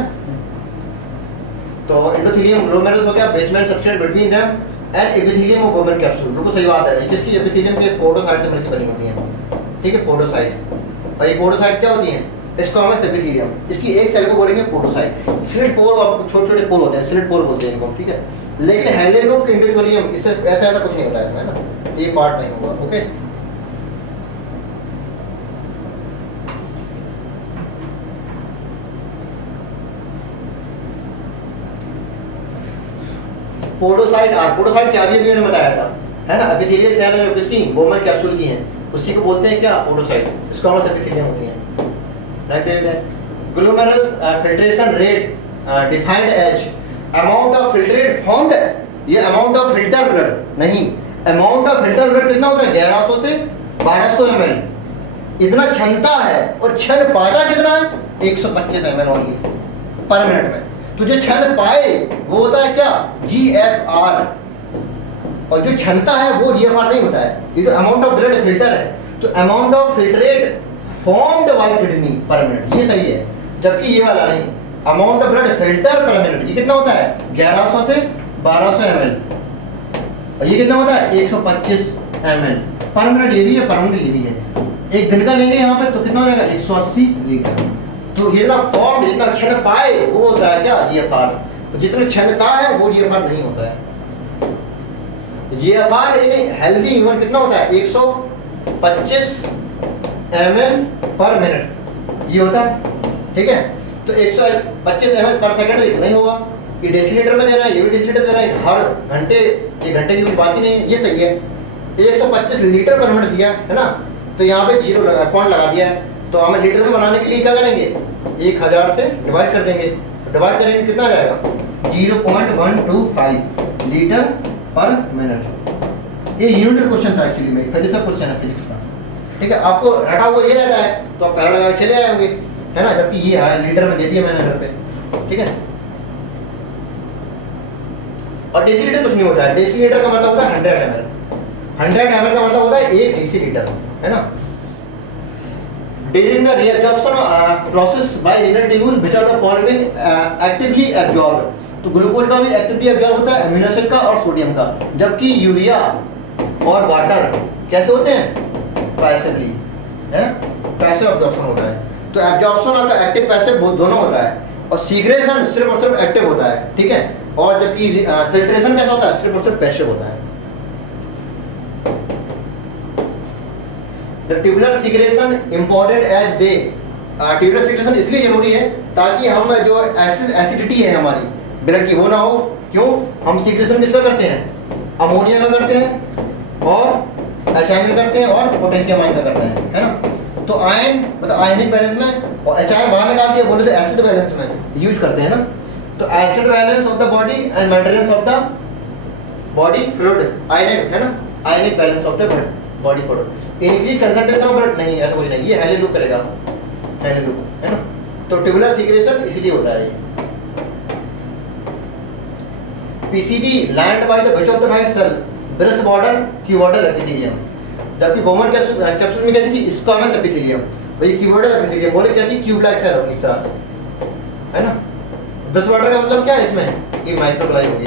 तो एंडोथेलियम ग्लोमेरुलस हो गया, basement substance between them and epithelium of Bowman capsule, बिल्कुल सही बात है, जिसकी एपिथेलियम के पोडोसाइट से मिलकर बनी होती है, ठीक है, पोडोसाइट। और ये पोडोसाइट क्या होती है, स्क्वामस एपिथेलियम, इसकी एक सेल को बोलेंगे पोडोसाइट। स्लिट पोर, छोटे छोटे पोर होते हैं, स्लिट पोर बोलते हैं इनको, ठीक है। लेकिन हेनरी लूप इंडिविजुअलियम इससे ऐसा ऐसा कुछ नहीं होता है इसमें ना, ये पार्ट नहीं होगा। ओके, पोडोसाइट आर, पोडोसाइट क्या भी मैंने बताया था है ना, एपिथेलियल सेल है किसकी, बोमन कैप्सूल की है, उसी को बोलते हैं क्या, पोडोसाइट, स्क्वामस एपिथेलियम होती हैं। Glomerulus filtration rate defined as amount of filtrate found, ये अमाउंट ऑफ फिल्टर ब्लड नहीं, अमाउंट ऑफ फिल्टर ब्लड कितना होता है 1100 से 1200 ml, इतना क्षमता है, और क्षण पाता कितना है 125 ml ओनली पर मिनट में। तो जो क्षण पाए वो होता है क्या, GFR, और जो क्षमता है वो GFR नहीं होता है, ये तो अमाउंट ऑफ ब्लड फिल्टर है, तो amount of filtrate formed by kidney पर मिनट, ये सही है, जबकि ये वाला नहीं, अमाउंट ऑफ ब्लड फिल्टर पर मिनट, ये कितना होता है 1100 से 1200 ml, और ये कितना होता है 125 ml पर मिनट, ये भी है पर मिनट, ये भी है। एक दिन का लेंगे यहाँ पे तो कितना हो जाएगा 180 लीटर। तो ये ना फॉर्म जितना क्षण पाए वो होता है क्या, GFR, जितनी क्षमता है वो GFR नहीं होता है। GFR इन हेल्दी ह्यूमन कितना होता है 125 ml पर मिनट, ये होता है, ठीक है। तो 125 ml पर सेकंड नहीं होगा, ये डेसीलीटर में दे रहा है, ये भी डेसीलीटर दे रहा है, हर घंटे, ये घंटे की कोई बात ही नहीं है, ये सही है। 125 लीटर पर मिनट दिया है ना, तो यहाँ पे 0 पॉइंट लगा दिया है, तो हमें लीटर में बनाने के लिए क्या करेंगे, 1000 से डिवाइड कर देंगे, तो डिवाइड करेंगे कितना आ जाएगा 0.125 लीटर पर मिनट। ये यूनिट क्वेश्चन था एक्चुअली में, फिजिक्स का क्वेश्चन है फिजिक्स का, ठीक है। आपको रटा हुआ ये रहता है तो आप पहला लगा के चले आएंगे है ना, जबकि ये है लीटर में दे दिया मैंने घर पे, ठीक है। और डेसीलीटर कुछ नहीं होता है, डेसीलीटर का मतलब होता है 100 ml, 100 ml का मतलब होता है 1 डेसीलीटर, है ना। During the reabsorption process by renal tubule which are the following actively absorbed, तो ग्लूकोज का भी एक्टिवली एब्जॉर्ब होता है, अमीनो एसिड का और सोडियम का, जबकि यूरिया और वाटर कैसे होते हैं पैसिवली, है ना, पैसिव एब्जॉर्प्शन होता है। तो एब्जॉर्प्शन और एक्टिव पैसिव दोनों होता है, और सीग्रेशन सिर्फ और सिर्फ एक्टिव होता है, ठीक है। और जबकि फिल्ट्रेशन कैसा होता है, सिर्फ और सिर्फ पैसिव होता है। The tubular secretion important as they tubular secretion इसलिए जरूरी है ताकि हम जो एसिडिटी है हमारी ब्लड की वो ना हो। क्यों, हम सीक्रेशन किसका करते हैं, अमोनिया का करते हैं, और एचाइन का करते हैं, और पोटेशियम आयन का करते हैं, है ना। तो आयन मतलब आयनिक बैलेंस में, और एचाइन बाहर निकाल दिया, बोले तो एसिड बैलेंस में यूज करते हैं ना। तो acid balance of the body and maintenance of the body fluid, ionic है ना, ionic balance of the body fluid, increase concentration of blood नहीं, ऐसा कुछ नहीं, ये हेली लूप करेगा, हेली लूप, है ना। तो ट्यूबुलर सीक्रेशन इसलिए होता है। PCD lined by the which of the right cell, breast border cuboidal epithelium, जबकि बोमन कैप्सूल में कैसी थी स्क्वामस एपिथेलियम, वही क्यूबॉर्डर एपिथेलियम बोले कैसी क्यूब लाइक सेल होगी इस तरह से, है ना। ब्रेस्ट बॉर्डर का मतलब क्या है इसमें, ये माइक्रोफ्लाई होगी,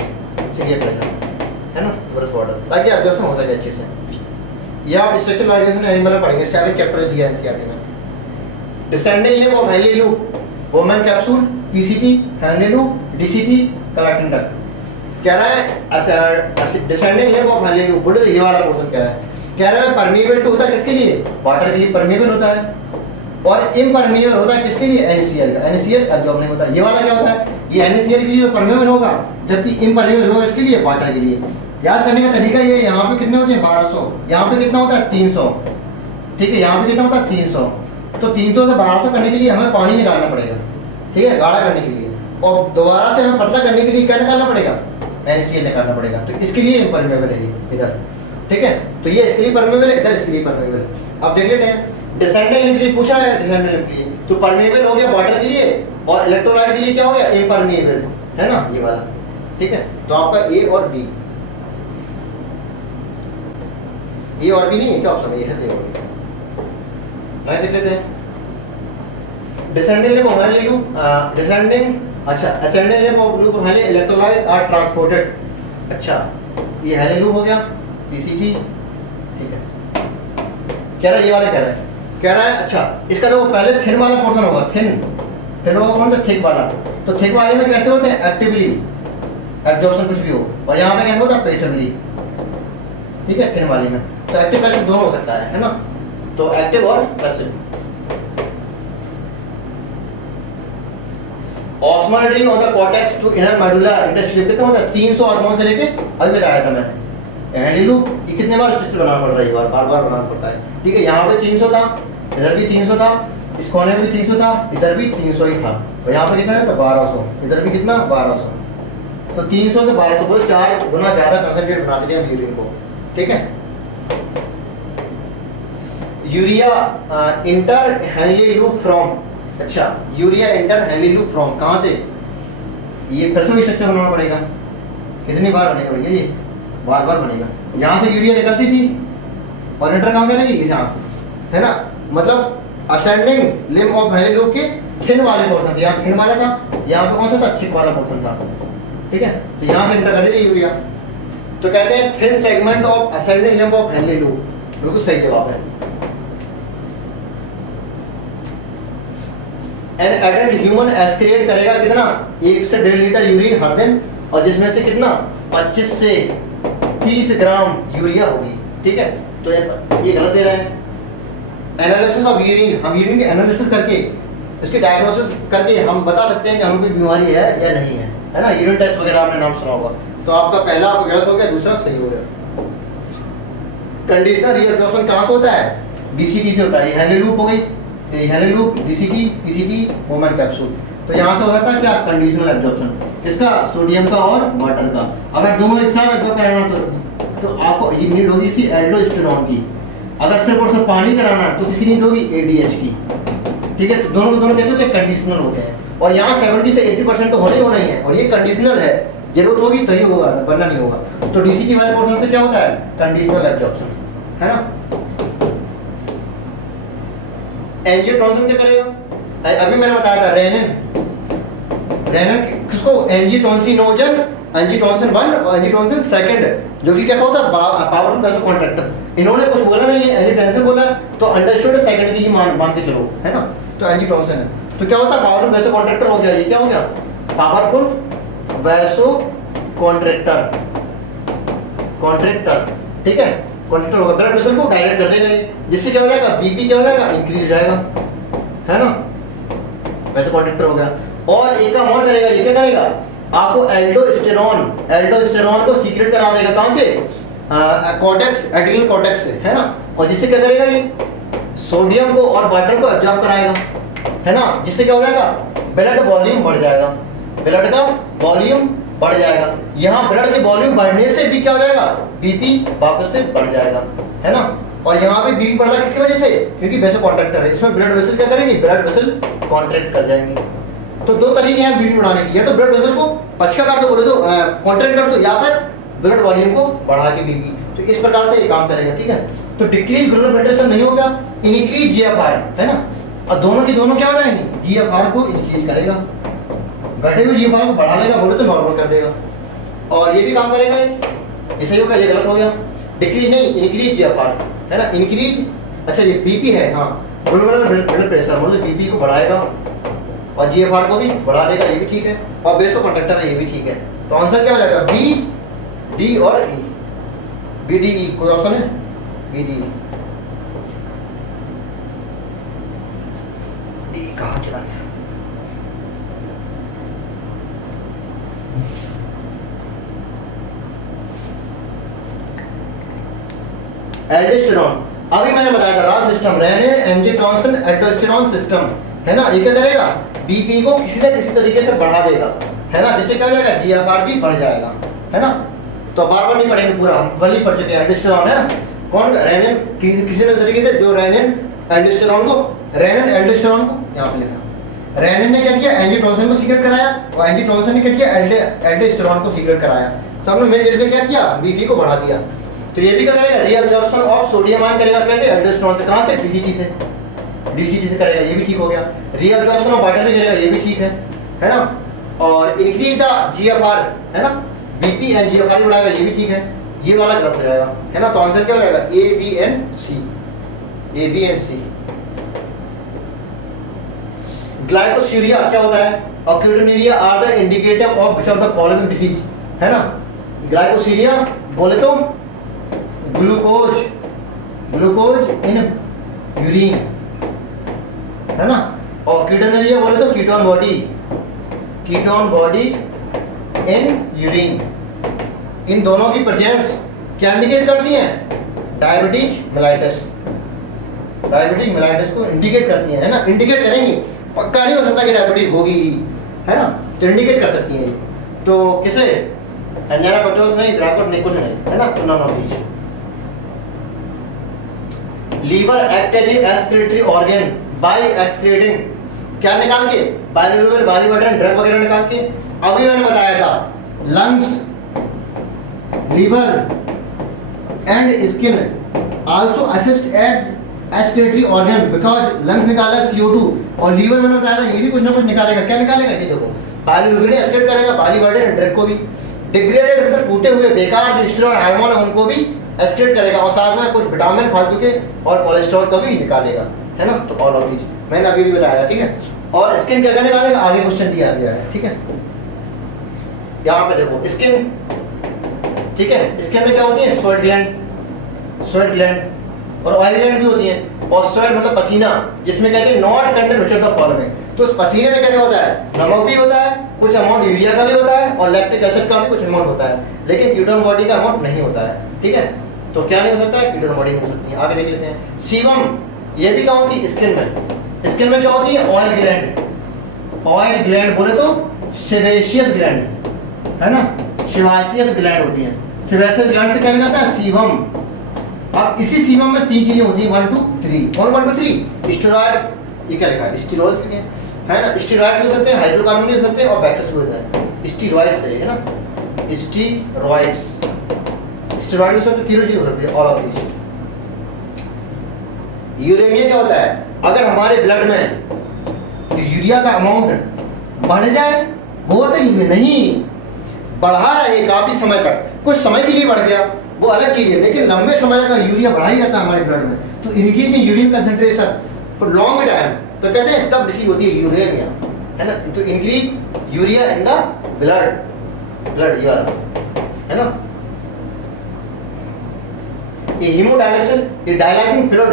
चलिए है ना, ब्रेस्ट बॉर्डर, ताकि एब्जॉर्प्शन हो सके अच्छे से। या आप स्ट्रक्चरल ऑर्गेनाइजेशन एनिमल में पढ़ेंगे, 7 चैप्टर दिया है एनसीईआरटी में। Descending limb of Henle loop, Bowman capsule, PCT, Henle loop, DCT, collecting duct. कह रहा है descending limb of Henle loop, बोले तो ये वाला पोर्शन कह रहा है परमीएबल टू होता है किसके लिए, वाटर के लिए परमीएबल होता है, और इम्परमीएबल होता है किसके लिए, NaCl का, NaCl एब्जॉर्ब नहीं होता। ये वाला क्या होता है, ये NaCl के लिए परमीएबल होगा, जबकि इम्परमीएबल होगा इसके लिए, वाटर के लिए। याद करने का तरीका ये, यहाँ पे कितने होते हैं 1200, यहाँ पे कितना होता है 300, ठीक है, यहाँ पे कितना होता है 300। तो 300 से 1200 करने के लिए हमें पानी निकालना पड़ेगा, ठीक है, गाढ़ा करने के लिए, और दोबारा से हमें पतला करने के लिए क्या निकालना पड़ेगा, NaCl निकालना पड़ेगा। तो इसके लिए इम्परमीएबल है ये इधर, ठीक है। तो ये इसके लिए परमीएबल है, इधर इसके लिए परमीएबल है। अब देख लेते हैं डिसेंडिंग लिंब के लिए पूछा है, डिसेंडिंग लिंब के लिए तो परमीएबल हो गया वाटर के लिए, और इलेक्ट्रोलाइट के लिए क्या हो गया इम्परमीएबल, है ना, ये वाला, ठीक है। तो आपका ए और बी, ये और भी नहीं है क्या ऑप्शन में, ये है और भी मैं देख लेते हैं। Descending limb of Henle loop, descending, अच्छा ascending limb of loop of Henle electrolyte are transported, अच्छा ये हेली लूप हो गया, पीसीटी, ठीक है। कह रहा है ये वाला कह रहा है अच्छा इसका तो पहले थिन वाला पोर्शन होगा, थिन, फिर होगा कौन सा थिक वाला। तो थिक वाले में कैसे होते हैं, एक्टिवली एब्जॉर्प्शन कुछ भी हो, और यहाँ पे क्या होता है पैसिवली, ठीक है, थिन वाली में। तो एक्टिव पैसिव दोनों हो सकता है ना, तो एक्टिव और passive. Osmolarity of the cortex to inner medulla interstitial कितने होता है 300 हार्मोन से लेके अभी बताया था मैंने। हैंडी लूप ये कितने बार स्ट्रक्चर बनाना पड़ रहा है, बार बार बनाना पड़ता है, ठीक है। यहाँ पे 300 था, इधर भी 300 था, इस कोने में भी 300 था, इधर भी 300 ही था, और यहाँ पे कितना है तो 1200, इधर भी कितना 1200, तो 300 से 1200 बोले 4 गुना ज्यादा कंसंट्रेट बनाते हैं यूरिन को, ठीक है। यूरिया इंटर हैंडली लूप फ्रॉम, अच्छा यूरिया इंटर हैंडली लूप फ्रॉम कहाँ से, ये फिर से स्ट्रक्चर बनाना पड़ेगा, कितनी बार बनेगा भैया, ये बार बार बनेगा। यहाँ से यूरिया निकलती थी और इंटर कहाँ करेगी, इस यहाँ, है ना, मतलब ascending limb of Henle loop के थिन वाले पोर्शन थे, यहाँ थिन वाला था, यहाँ पे कौन सा था, थिक वाला पोर्शन था, ठीक है। तो यहाँ से इंटर कर देते यूरिया, तो कहते हैं thin segment of ascending limb of Henle loop, बिल्कुल सही जवाब है। एन एडल्ट ह्यूमन एस्क्रिएट करेगा कितना 1 से 1.5 लीटर यूरिन हर दिन, और जिसमें से कितना 25 से 30 ग्राम यूरिया होगी, ठीक है। तो ये गलत दे रहे हैं। एनालिसिस ऑफ यूरिन, हम यूरिन के एनालिसिस करके इसकी डायग्नोसिस करके हम बता सकते हैं कि हमें कोई बीमारी है या नहीं है ना। यूरिन टेस्ट वगैरह आपने नाम सुना होगा। तो आपका पहला आपका गलत हो गया, दूसरा सही हो गया। कंडीशनल रीअब्जॉर्प्शन कहाँ से होता है, बीसीटी से होता है। ये हैंडली लूप हो गई, Henle loop, BCT, PCT, Bowman capsule. तो यहाँ से हो जाता है क्या, कंडीशनल एब्जॉर्प्शन, किसका, सोडियम का और वाटर का। अगर दोनों एक साथ एब्जॉर्ब कराना तो आपको ये नीड होगी इसी एल्डोस्टेरोन की। अगर सिर्फ और सिर्फ पानी कराना है तो किसकी नीड होगी, एडीएच की, ठीक है। तो दोनों के दोनों कैसे होते हैं, कंडीशनल होते हैं। और यहाँ 70 से 80% तो होना ही होना ही है, और ये कंडीशनल है, जरूरत होगी तो ही होगा, वरना नहीं होगा। तो डीसीटी वाले पोर्शन से क्या होता है, कंडीशनल एब्जॉर्प्शन, है ना। एंजियोटेंसिन क्या करेगा, अभी मैंने बताया था रेनिन किसको, एंजियोटेंसिनोजन, एंजियोटेंसिन 1 और एंजियोटेंसिन 2, जो कि कैसा होता है, पावरफुल वैसोकंस्ट्रिक्टर। इन्होंने कुछ बोला नहीं है, एंजियोटेंसिन बोला तो अंडरस्टूड सेकंड की ही मान के चलो, है ना। तो एंजियोटेंसिन है, तो क्या होता है, पावरफुल वैसोकंस्ट्रिक्टर हो गया। ये क्या हो गया, पावरफुल वैसोकंस्ट्रिक्टर, कॉन्ट्रैक्टर, ठीक है, कॉन्ट्रैक्टर होगा, ब्लड प्रेशर को डायरेक्ट कर देगा, जिससे क्या हो जाएगा, बीपी क्या हो जाएगा, इंक्रीज हो जाएगा, है ना। वैसे कॉन्ट्रैक्टर हो गया। और एक काम और करेगा, ये क्या करेगा, आपको एल्डोस्टेरोन को सीक्रेट करा देगा, कहां से, कॉर्टेक्स, एड्रिनल कॉर्टेक्स से, है ना। और जिससे क्या करेगा, ये सोडियम को और वाटर को एब्जॉर्ब कराएगा, है ना, जिससे क्या हो जाएगा, ब्लड वॉल्यूम बढ़ जाएगा, ब्लड का वॉल्यूम बढ़ जाएगा। यहाँ ब्लड के वॉल्यूम बढ़ने से भी क्या हो जाएगा, बीपी वापस से बढ़ जाएगा, है ना। और यहाँ पे बीपी बढ़ रहा है किसकी वजह से, क्योंकि वैसोकंस्ट्रिक्टर है, इसमें ब्लड वेसल क्या करेंगे, ब्लड वेसल कॉन्ट्रैक्ट कर जाएंगे। तो दो तरीके हैं बीपी बढ़ाने के, या तो ब्लड वेसल को पचका कर दो, बोले तो कॉन्ट्रैक्ट कर दो, या फिर ब्लड वॉल्यूम को बढ़ा के बीपी। तो इस प्रकार से ये काम करेगा, ठीक है। तो डिक्रीज ग्लोमेरुलर फिल्ट्रेशन नहीं होगा, इंक्रीज जीएफआर, है ना। और दोनों की दोनों क्या हो जाएंगे, जीएफआर को इंक्रीज करेगा, घटे हुए जीएफआर को बढ़ा देगा, बोले तो नॉर्मल कर देगा। और ये भी काम करेगा, ये सही हो गया, ये गलत हो गया, डिक्रीज नहीं, इंक्रीज जीएफआर, है ना, इंक्रीज। अच्छा ये बीपी है, हाँ, ग्लोमेरुलर ब्लड प्रेशर मतलब बीपी को बढ़ाएगा और जीएफआर को भी बढ़ा देगा, ये भी ठीक है। और वैसोकंस्ट्रिक्टर है, ये भी ठीक है। तो आंसर क्या हो जाएगा, बी, डी और ई, बी डी ई, कोई ऑप्शन है, बी डी ई कहाँ चला गया। एल्डोस्टेरोन, अभी मैंने बताया था RAAS system, renin, angiotensin, aldosterone system, है ना। ये क्या करेगा, बीपी को किसी न किसी तरीके से बढ़ा देगा, है ना, जिससे क्या हो जाएगा, जीएफआर भी बढ़ जाएगा, है ना। तो बार बार नहीं पढ़ेंगे, पूरा हम पहले ही पढ़ चुके हैं। एल्डोस्टेरोन है कौन, रेनिन, किसी न तरीके से जो रेनिन एल्डोस्टेरोन को, रेनिन एल्डोस्टेरोन को यहाँ पे लिखा, रेनिन ने क्या किया, एंजियोटेंसिन को सीक्रेट कराया, और एंजियोटेंसिन ने क्या किया, एल्डोस्टेरोन को सीक्रेट कराया, सबने मिलकर क्या किया, बीपी को बढ़ा दिया। तो ये भी क्या करेगा, रीअब्जॉर्प्शन ऑफ सोडियम आयन करेगा, कैसे, एल्डोस्टेरोन से, कहां से, डीसीटी से, डीसीटी से करेगा, ये भी ठीक हो गया। रीअब्जॉर्प्शन ऑफ वाटर भी करेगा, ये भी ठीक है ना। और इंक्रीज द जीएफआर, है ना, बीपी एंड जीएफआर बढ़ाएगा, ये भी ठीक है। ये वाला गलत हो जाएगा, है ना। तो आंसर क्या हो जाएगा, A B and C, A B and C. Glycosuria क्या होता है, acetonuria are the indicator of which of the following disease, है ना। ग्लाइकोसीरिया बोले तो ग्लूकोज, ग्लूकोज इन यूरिन, है ना। और कीटोनूरिया बोले तो ketone body, ketone body in urine. इन दोनों की प्रेजेंस क्या इंडिकेट करती है? डायबिटीज मेलाइटिस, डायबिटीज मेलाइटिस को इंडिकेट करती है ना। इंडिकेट करेंगी, पक्का नहीं हो सकता कि डायबिटीज होगी ही, है ना, तो इंडिकेट कर सकती है। तो किसे? एंजाइना पेक्टोरिस नहीं, ग्राइकोड नहीं, कुछ नहीं, है ना। तो none of these. Liver act as excretory organ by excreting, क्या निकाल के? बाइल्यूबल, बारी बटन, ड्रग वगैरह निकाल के। अभी मैंने बताया था lungs, liver and skin also assist at excretory organ, because lungs निकाला CO2 और लीवर मैंने बताया था ये भी कुछ ना कुछ निकालेगा। क्या निकालेगा? ये देखो, बाइल्यूबल एसिड करेगा, बारी बटन, ड्रग को भी। डिग्रेडेड मतलब टूटे हुए बेकार स्टेरॉयड हार्मोन उनको भी एक्सक्रीट करेगा, और साथ में कुछ विटामिन फालतू के और कोलेस्ट्रॉल का भी निकालेगा, है ना। तो ऑल ऑफ दीज मैंने अभी भी बताया, ठीक है। और स्किन क्या निकालेगा? आगे क्वेश्चन दिया गया है, ठीक है। यहाँ पे देखो स्किन, ठीक है। स्किन में क्या होती है? स्वेट ग्लैंड, स्वेट ग्लैंड और ऑयल ग्लैंड भी होती है। और स्वेट मतलब पसीना, जिसमें कहते हैं not content which of the following. तो उस पसीने में क्या क्या होता है? नमक भी होता है, कुछ अमाउंट यूरिया का भी होता है, और लैक्टिक एसिड का भी कुछ अमाउंट होता है, लेकिन कीटोन बॉडी का अमाउंट नहीं होता है, ठीक है। तो क्या नहीं हो सकता है? कीटोन बॉडी नहीं हो सकती है। आगे देख लेते हैं। सीबम, ये भी क्या होती है? स्किन में। स्किन में क्या होती है? ऑयल ग्लैंड, ऑयल ग्लैंड बोले तो सेबेशियस ग्लैंड, है ना, सेबासियस ग्लैंड होती है। सेबासियस ग्लैंड से क्या निकलता है? सीबम। अब इसी सीबम में तीन चीजें होती हैं, 1 2 3। कौन 1 2 3? स्टेरॉयड, ये क्या लिखा है? स्टेरॉइड्स लिखे हैं, है ना। स्टेरॉयड भी हो सकते हैं, हाइड्रोकार्बन भी हो सकते हैं, और बैक्टीरिया भी हो सकते हैं। स्टेरॉइड्स है ना, स्टेरॉइड्स, स्टेरॉइड भी हो सकते हैं, तीनों चीज हो सकती है, ऑल ऑफ दीज। यूरेनिया क्या होता है? अगर हमारे ब्लड में यूरिया का अमाउंट बढ़ जाए, बहुत ही नहीं बढ़ा रहे काफी समय तक, कुछ समय के लिए बढ़ गया वो अलग चीज है, लेकिन लंबे समय तक यूरिया बढ़ा ही रहता है हमारे ब्लड में, तो इनकी urine concentration for long time, तो कहते हैं तब डिसीज होती है यूरेमिया, है ना। तो increase urea in the blood, blood ये वाला, है ना। ये हीमोडायलिसिस, ये डायलाइटिंग फ्लूइड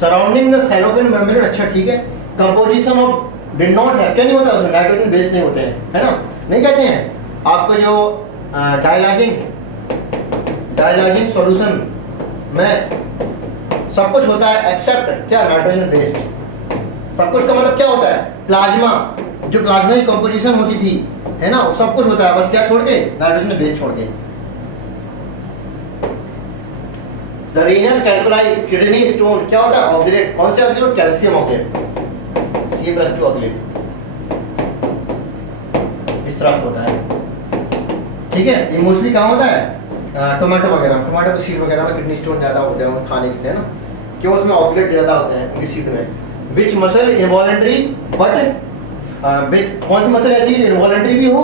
सराउंडिंग द साइनोपिन मेम्ब्रेन, अच्छा ठीक है। कंपोजिशन ऑफ डिड नॉट है, क्या नहीं होता उसमें? नाइट्रोजन बेस नहीं होते हैं, है ना। नहीं कहते हैं आपको जो डायलाइजिंग सॉल्यूशन में सब कुछ होता है एक्सेप्ट क्या? Nitrogen based. सब कुछ का मतलब क्या होता है? प्लाज्मा, जो प्लाज्मा की कंपोजिशन होती थी, है ना, सब कुछ होता है, बस क्या छोड़ के? नाइट्रोजन बेस छोड़ के। द रीनल कैल्कुलाई किडनी स्टोन क्या होता है? ऑक्सीडेट, कौन से oxidate? Calcium oxidate, Ca+2 oxidate, इस तरह से होता है, ठीक है। ये मोस्टली कहाँ होता है? टोमेटो वगैरह, टोमेटो की सीड वगैरह में किडनी स्टोन ज़्यादा होते हैं खाने से, है ना, क्यों? उसमें ऑक्सीडेट ज़्यादा होते हैं उनकी सीड में। विच मसल इनवॉलेंट्री बट कौन सी मसल ऐसी इनवॉलेंट्री भी हो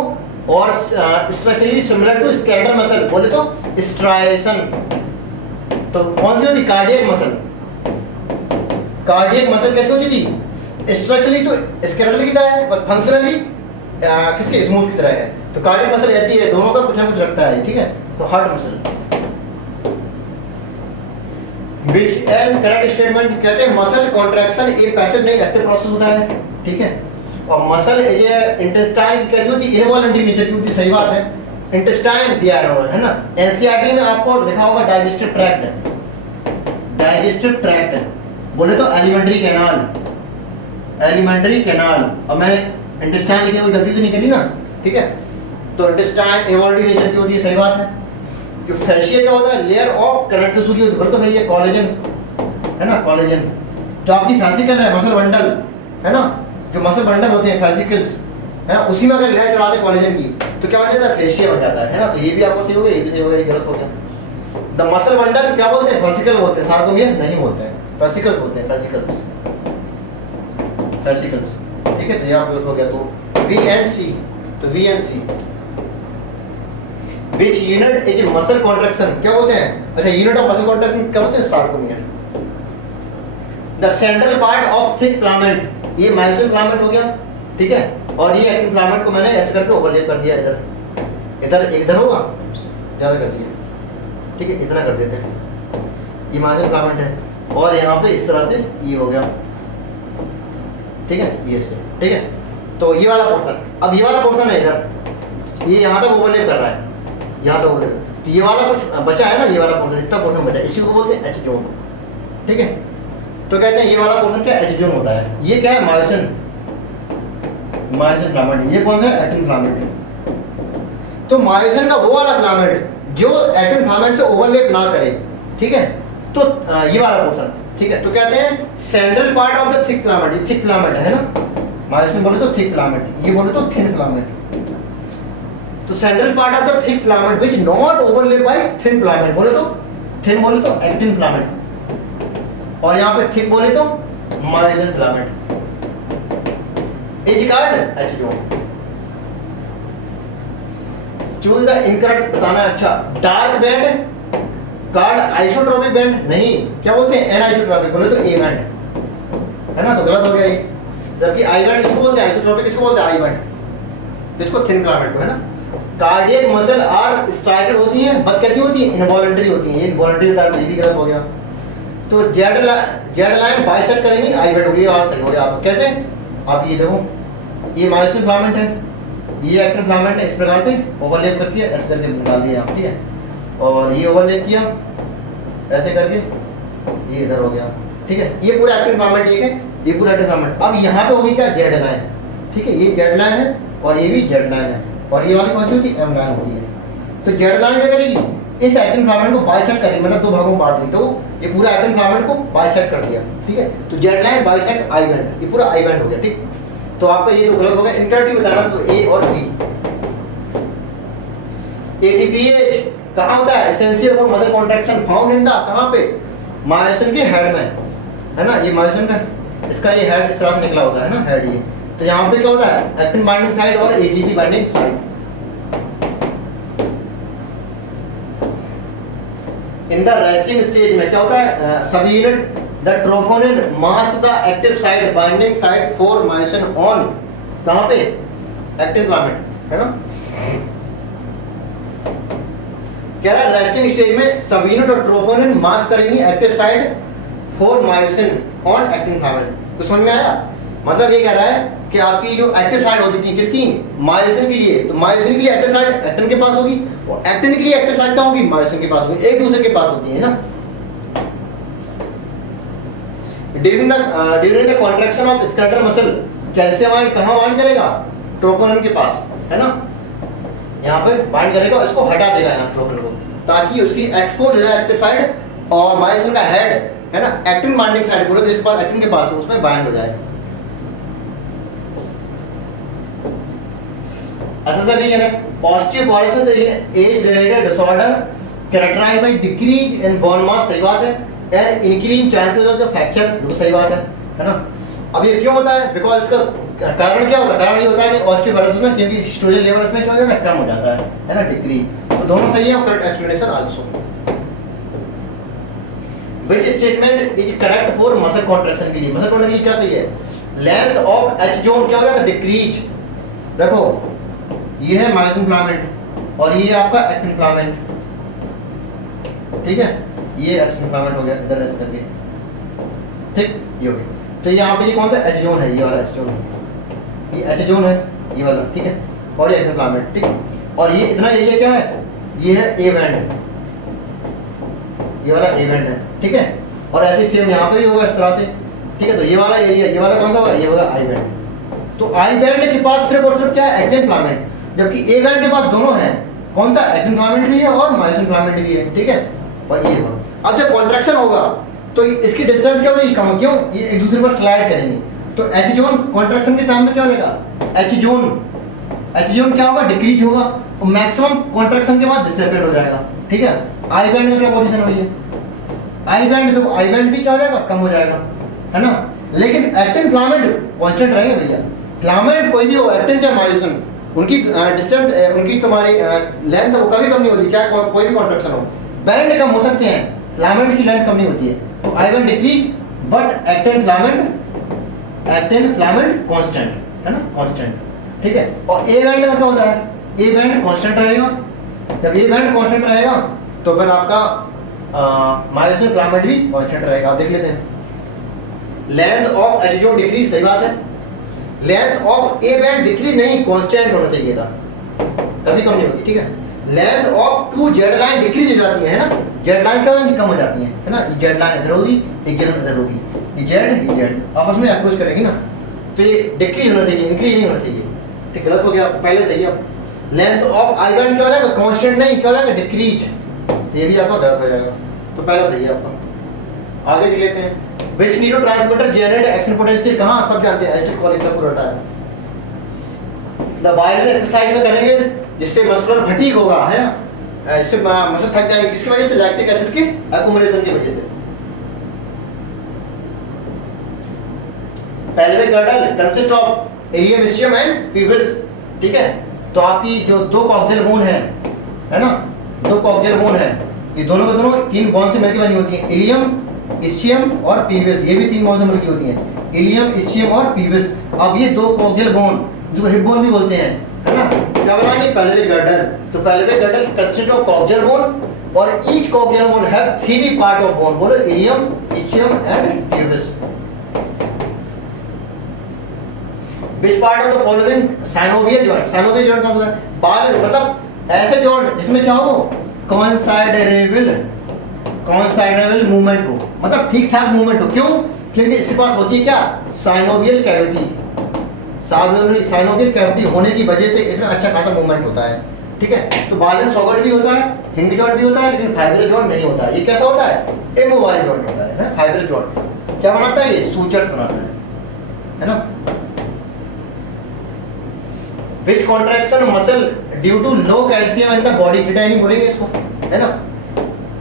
और structurally similar to skeletal muscle, बोले तो स्ट्राइएशन। तो कौन सी होती? Cardiac muscle. कार्डियक मसल कैसी होती थी? स्ट्रक्चरली तो स्केलेटल की तरह है, और फंक्शनली किसके? स्मूथ की तरह है। तो कार्डियक मसल ऐसी है, दोनों का कुछ ना कुछ लगता है, ठीक है। तो heart muscle, which and correct statement कहते हैं मसल कॉन्ट्रैक्शन ये पैसिव नहीं एक्टिव प्रोसेस होता है, ठीक है। और मसल ये इंटेस्टाइन की कैसी होती है? इनवॉलंटरी नेचर की होती है, सही बात है। इंटेस्टाइन दिया है ना। एनसीईआरटी में आपको लिखा होगा डाइजेस्टिव ट्रैक्ट, डाइजेस्टिव ट्रैक्ट बोले तो एलिमेंट्री कैनाल, एलिमेंट्री कैनाल। और मैं इंटेस्टाइन लिखे कोई गलती तो नहीं करी ना, ठीक है। तो इंटेस्टाइन इनवॉलंटरी नेचर की होती है, सही बात है। जो फैशिया क्या होता है? लेयर ऑफ कनेक्टिव टिश्यू की होती है, बिल्कुल सही है, कोलेजन, है ना, कोलेजन। जो आपकी फैसिकल है, मसल बंडल, है ना, जो मसल बंडल होते हैं फैसिकल्स, है ना, उसी में अगर लेयर चढ़ा दे कोलेजन की तो क्या बन जाता है? फेशिया बन जाता है ना। तो ये भी आपको सही हो गया, ये भी सही हो गया, ये गलत हो गया। द मसल बंडल क्या बोलते हैं? फैसिकल बोलते हैं, सार्कोमियर नहीं बोलते हैं, फैसिकल बोलते हैं, फैसिकल्स, फैसिकल्स, ठीक है। तो यहाँ गलत हो गया। तो वी एंड सी, तो V and C which unit is muscle contraction क्या बोलते हैं? अच्छा, यूनिट ऑफ मसल कॉन्ट्रैक्शन क्या बोलते हैं? Sarcomere. The central part of thick filament, ये मायोसिन फिलामेंट हो गया, ठीक है। और ये एक्टिन फिलामेंट को मैंने ऐसे करके ओवरलैप कर दिया इधर, इधर इधर होगा, ज़्यादा कर दिया, ठीक है, इतना कर देते हैं, ये मार्जिन फिलामेंट है, और यहाँ पे इस तरह से ये हो गया, ठीक है, ये से, ठीक है। तो ये वाला पोर्शन, अब ये वाला पोर्शन है इधर, ये यहाँ तक ओवरलैप कर रहा है, यहाँ तक ओवरलैप, तो ये वाला कुछ बचा है ना, ये वाला पोर्शन, इतना पोर्शन बचा है, इसी को बोलते हैं एच जोन, ठीक है। तो कहते हैं ये वाला पोर्शन क्या एच जोन होता है। ये क्या है, मायोसिन, मायोसिन फिलामेंट, ये कौन सा है, एक्टिन फिलामेंट है। तो मायोसिन का वो वाला फिलामेंट जो एक्टिन फिलामेंट से ओवरलैप ना करे, ठीक है, तो ये वाला पोर्शन, ठीक है। तो कहते हैं central part of the thick filament, ये थिक फिलामेंट है ना, मायोसिन बोले तो थिक फिलामेंट, ये बोले तो थिन फिलामेंट। तो central part of the thick filament which not overlap bye thin filament, बोले तो थिन बोले तो एक्टिन फिलामेंट, और यहाँ पे थिक बोले तो myosin filament, is called H zone. Choose the incorrect बताना है। अच्छा, dark band called isotropic band, नहीं, क्या बोलते हैं, एनाइसोट्रोपिक, बोले तो ए बैंड है ना, तो गलत हो गया ये। जबकि आई बैंड किसको बोलते हैं, आइसोट्रोपिक किसको बोलते हैं, आई बैंड, इसको थिन फिलामेंट को, है ना। कार्डियक मसल आर स्टार्टेड होती हैं, बट कैसी होती है, इनवॉलंटरी होती है, ये इनवॉलंटरी बता, ये भी गलत हो गया। तो जेड लाइन बाइसेक्ट करेंगे, आई बैंड होगी, और सही हो गया। आप कैसे, आप ये देखो, ये मायोसिन फिलामेंट है, ये एक्टिन फिलामेंट है, इस प्रकार से ओवरलैप करके ऐसे करके निकाल दिया आप, ठीक है, और ये ओवरलैप किया ऐसे करके, ये इधर हो गया, ठीक है। ये पूरा एक्टिन फिलामेंट एक है, ये पूरा एक्टिन फिलामेंट। अब यहाँ पे होगी क्या, जेड लाइन, ठीक है, ये जेड लाइन है और ये भी जेड लाइन है, और ये वाली कौन सी होती है, एम लाइन होती है। तो जेड लाइन क्या करेगी, इस एक्टिन फिलामेंट को बाइसेक्ट करेगी, मतलब दो भागों में बांट दी, तो ये पूरा एक्टिन फिलामेंट को बाइसेक्ट कर दिया, ठीक है। तो Z line bisect I band, ये पूरा आई बैंड हो गया, ठीक। तो आपका ये तो गलत हो गया, इंटरटिव बताना, तो ए और बी। एटीपीएच कहाँ होता है, essential for muscle contraction found in the, कहाँ पे, मायोसिन के हेड में, है ना, ये मायोसिन का, इसका ये हेड इस तरह से निकला होता है ना, हेड ये। तो यहाँ पे क्या होता है, एक्टिन बाइंडिंग साइड और ATP binding side. In the resting stage में क्या होता है, सब unit the troponin mask the active side binding side for myosin on, कहाँ पे, एक्टिन फिलामेंट, है ना। कह रहा है रेस्टिंग स्टेज में सब यूनिट और ट्रोपोनिन मास्क करेंगी active side for myosin on actin filament. तो समझ में आया, मतलब ये कह रहा है कि आपकी जो एक्टिव साइड होती थी किसकी, मायोसिन के लिए, तो मायोसिन के लिए एक्टिव साइड एक्टिन के पास होगी, और एक्टिन के लिए एक्टिव साइड क्या होगी, मायोसिन के पास होगी, एक दूसरे के पास होती है ना। During the contraction of skeletal muscle, calcium ion कहाँ बाइंड करेगा, ट्रोपोनिन के पास, है ना, यहाँ पे बाइंड करेगा, इसको हटा देगा यहाँ ट्रोपोनिन को, ताकि उसकी एक्सपोज हो जाए एक्टिव साइड, और मायोसिन का हेड, है ना, एक्टिन बाइंडिंग साइड बोले तो इसके पास, एक्टिन के पास, उसमें बाइंड हो जाए। Association है osteoporosis is an age-related disorder characterized by decrease in bone mass, सही बात है, and increasing chances of the fracture, वो सही बात है ना। अब ये क्यों होता है, बिकॉज इसका कारण क्या होता है, कारण ये होता है कि ऑस्टियोपोरोसिस में क्योंकि एस्ट्रोजन लेवल इसमें क्या हो जाता है, कम हो जाता है ना, डिक्रीज। तो दोनों सही है, और correct explanation also. Which statement is correct for muscle contraction के लिए, मसल कॉन्ट्रैक्शन के लिए क्या सही है, लेंथ ऑफ एच जोन क्या हो जाता है, डिक्रीज। देखो ये है मायोसिन फिलामेंट और ये आपका एक्टिन फिलामेंट, ठीक है, ये एक्टिन फिलामेंट हो गया इधर ऐसे करके, ठीक, ये हो गया। तो यहाँ पे ये कौन सा एच जोन है, ये वाला एच जोन है, ये एच जोन है ये वाला, ठीक है, और ये एक्टिन फिलामेंट, ठीक। और ये इतना एरिया क्या है, ये है ए बैंड, ये वाला ए बैंड है, ठीक है। और ऐसे सेम यहाँ पे भी होगा इस तरह से, ठीक है। तो ये वाला एरिया, ये वाला कौन सा होगा, ये होगा आई बैंड। तो आई बैंड के पास सिर्फ और सिर्फ क्या है, एक्टिन फिलामेंट, जबकि ए बैंड के पास दोनों हैं, कौन सा, एक्टिन फिलामेंट भी है और मायोसिन फिलामेंट भी है, ठीक है। और ये होगा, अब जब कॉन्ट्रैक्शन होगा तो इसकी डिस्टेंस क्या होगी, कम, क्यों, ये एक दूसरे पर स्लाइड करेंगे। तो एच जोन कॉन्ट्रैक्शन के टाइम में क्या होगा, एच जोन क्या होगा, डिक्रीज होगा, और मैक्सिमम कॉन्ट्रैक्शन के बाद डिसएपेट हो जाएगा, ठीक है। आई बैंड का क्या पोजीशन हुई है, आई बैंड, देखो आई बैंड भी क्या हो जाएगा, कम हो जाएगा, है ना। लेकिन एक्टिन फिलामेंट कांस्टेंट रहेंगे भैया, फिलामेंट कोई भी हो, एक्टिन चाहे मायोसिन, उनकी डिस्टेंस, उनकी तुम्हारी लेंथ वो कभी कम नहीं होती, चाहे कोई भी कॉन्ट्रैक्शन हो। बैंड कम हो सकते हैं, फिलामेंट की लेंथ कम नहीं होती है। तो I band decrease but actin filament constant, है ना, कांस्टेंट, ठीक है। और ए बैंड का क्या होता है, ए बैंड कांस्टेंट रहेगा। जब ए बैंड कांस्टेंट रहेगा तो फिर आपका मायोसिन फिलामेंट भी कांस्टेंट रहेगा। आप देख लेते हैं, लेंथ ऑफ एचजीओ डिक्रीज, सही बात है, length of A band decrease नहीं, कांस्टेंट होना चाहिए था, कभी कम नहीं होगी, ठीक है। Length of to Z line decrease हो जाती है ना, जेड लाइन कम हो जाती है ना, जेड लाइन इधर होगी, एक जेड इधर होगी, ये जेड आपस में अप्रोच करेगी ना, तो ये डिक्रीज होना चाहिए, इंक्रीज नहीं होना चाहिए, ठीक, गलत हो गया पहले सही है। लेंथ ऑफ आई बैंड क्या हो जाएगा, कांस्टेंट नहीं, क्या हो जाएगा, डिक्रीज, तो ये भी आपका गलत हो जाएगा, तो पहला सही है आपका। आगे देख लेते हैं, विच न्यूरोट्रांसमीटर जनरेट एक्शन पोटेंशियल, कहाँ सब जानते हैं, एसिटिल कॉलिन का पूरा है। द बायलर एक्सरसाइज में करेंगे जिससे मस्कुलर फटीग होगा, है ना, इससे मसल थक जाएगी, किसकी वजह से, लैक्टिक एसिड के एक्युमुलेशन की वजह से। Pelvic girdle consist of ilium, ischium and pubis, ठीक है। तो आपकी जो दो कॉक्सियल बोन है ना, दो कॉक्सियल बोन है, ये दोनों के दोनों तीन बोन से मिलकर बनी होती है, इलियम, इस्चियम और पीबल्स, ये भी तीन बोन से मिलकर होती है, इलियम, इस्चियम और पीबल्स। अब ये दो कॉक्सियल बोन जो हिप बोन भी बोलते हैं, है ना, क्या बनाएंगे, पेल्विक गर्डल। तो pelvic girdle consist of coxal bone और each coxal bone have three part of bone, बोलो ilium, ischium and pubis. Which part of the following synovial joint, synovial joint का मतलब बाल, मतलब ऐसे जॉइंट जिसमें क्या हो, कॉन्साइडरेबल मूवमेंट हो, मतलब ठीक ठाक मूवमेंट हो, क्यों, क्योंकि इसके पास होती है क्या, साइनोवियल कैविटी, साइनोवियल कैविटी होने की वजह से इसमें अच्छा खासा मूवमेंट होता है, ठीक है। तो बालन सॉकेट भी होता है, हिंग जॉइंट भी होता है, लेकिन फाइब्रल जॉइंट नहीं होता है। ये कैसा होता है, इमोबाइल जॉइंट होता है, फाइब्रल जॉइंट क्या बनाता है, ये सूचर्स बनाता है ना। Which contraction muscle due to low calcium in the body, नहीं बोलेंगे इसको, है ना,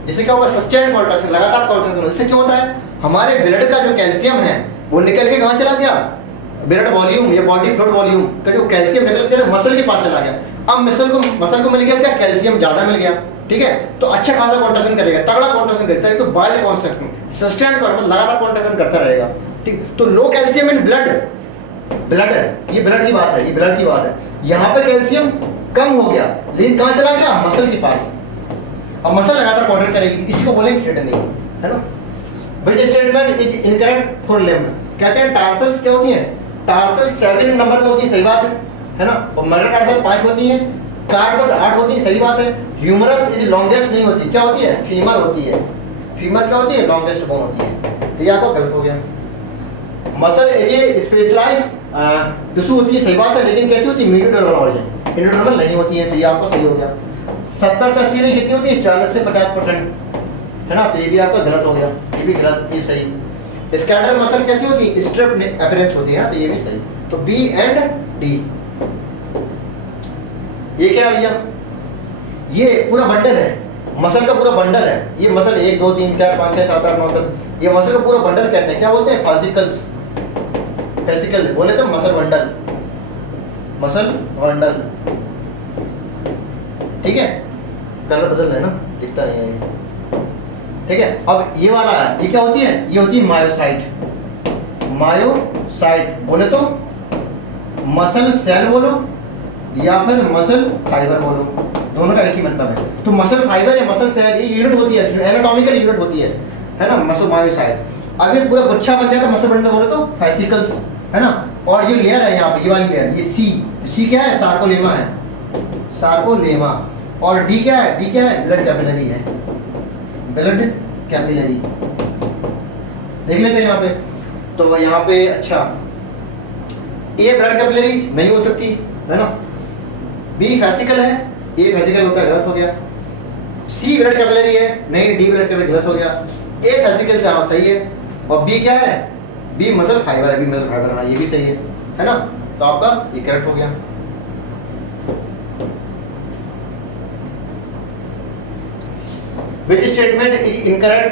जिससे क्या होगा, सस्टेन कॉन्ट्रैक्शन, लगातार कॉन्ट्रैक्शन। इससे क्या होता है, हमारे ब्लड का जो कैल्शियम है वो निकल के कहाँ चला गया, ब्लड वॉल्यूम या बॉडी फ्लूइड वॉल्यूम का जो कैल्शियम निकल के मसल के पास चला गया। अब मसल को मिल गया क्या, कैल्शियम ज्यादा मिल गया, ठीक है, तो अच्छा खासा कॉन्ट्रैक्शन करेगा, तगड़ा कॉन्ट्रैक्शन करता है, तो बाइल कॉन्ट्रैक्शन, सस्टेन पर मतलब लगातार कॉन्ट्रैक्शन करता रहेगा, ठीक। तो लो कैल्शियम इन ब्लड है, ये ब्लड की बात है, ये ब्लड की बात है। यहाँ पे कैल्शियम कम हो गया, लेकिन कहाँ चला गया, मसल के पास। अब मसल लगातार कॉन्ट्रैक्ट करेगी, इसी को बोलेंगे स्ट्रेटनिंग, है ना। Which statement is incorrect for limb, कहते हैं टार्सल्स क्या होती है, टार्सल 7 नंबर में होती है, सही बात है ना, और मदर टार्सल 5 होती है, कार्पस 8 होती है, सही बात है। ह्यूमरस इज लॉन्गेस्ट नहीं होती, क्या होती है, फीमर होती है, फीमर क्या होती है, लॉन्गेस्ट बोन होती है, तो ये आपको गलत हो गया। मसल ये स्पेशलाइज टिश्यू होती है, सही बात है, लेकिन कैसी होती है, मीडियोडर्मल ऑरिजिन, इंडोडर्मल नहीं होती है, तो ये आपको सही हो गया। 70 से 80 कितनी होती है, 40 से 50%, है ना, तो ये भी आपका गलत हो गया, ये भी गलत, ये सही। स्कैटर मसल कैसी होती है, स्ट्रिप अपीयरेंस होती है ना, तो ये भी सही। तो बी एंड डी। ये क्या है भैया, ये पूरा बंडल है, मसल का पूरा बंडल है, ये मसल 1 2 3 4 5 6 7 8 9 10, ये मसल का पूरा बंडल कहते हैं, क्या बोलते हैं, फासिकल्स, फेसिकल बोले तो मसल बंडल, मसल बंडल, ठीक है, कलर बदल है ना, दिखता है ये, ठीक है। अब ये वाला है, ये क्या होती है, ये होती है मायोसाइट, मायोसाइट बोले तो मसल सेल बोलो या फिर मसल फाइबर बोलो, दोनों का एक ही मतलब है। तो मसल फाइबर या मसल सेल ये यूनिट होती है, एनाटॉमिकल यूनिट होती है ना, मसल मायोसाइट। अब ये पूरा गुच्छा बन जाएगा मसल बंडल बोले तो फासिकल्स, है ना। और ये लेयर है यहाँ पे, ये वाली लेयर, ये सी क्या है, सार्कोलेमा है, सार्कोलेमा। और डी क्या है, डी क्या है, ब्लड कैपिलरी है, ब्लड कैपिलरी, देख लेते हैं यहाँ पे। तो यहाँ पे अच्छा, ए ब्लड कैपिलरी नहीं हो सकती, है ना, बी फैसिकल है, ए फैसिकल होता है, गलत हो गया। सी ब्लड कैपिलरी है, नहीं, डी ब्लड कैपिलरी, गलत हो गया। ए फैसिकल से हाँ सही है, और बी क्या है, बी मसल फाइबर है, बी मसल फाइबर है, ये भी सही है ना, तो आपका ये करेक्ट हो गया। Which statement is incorrect?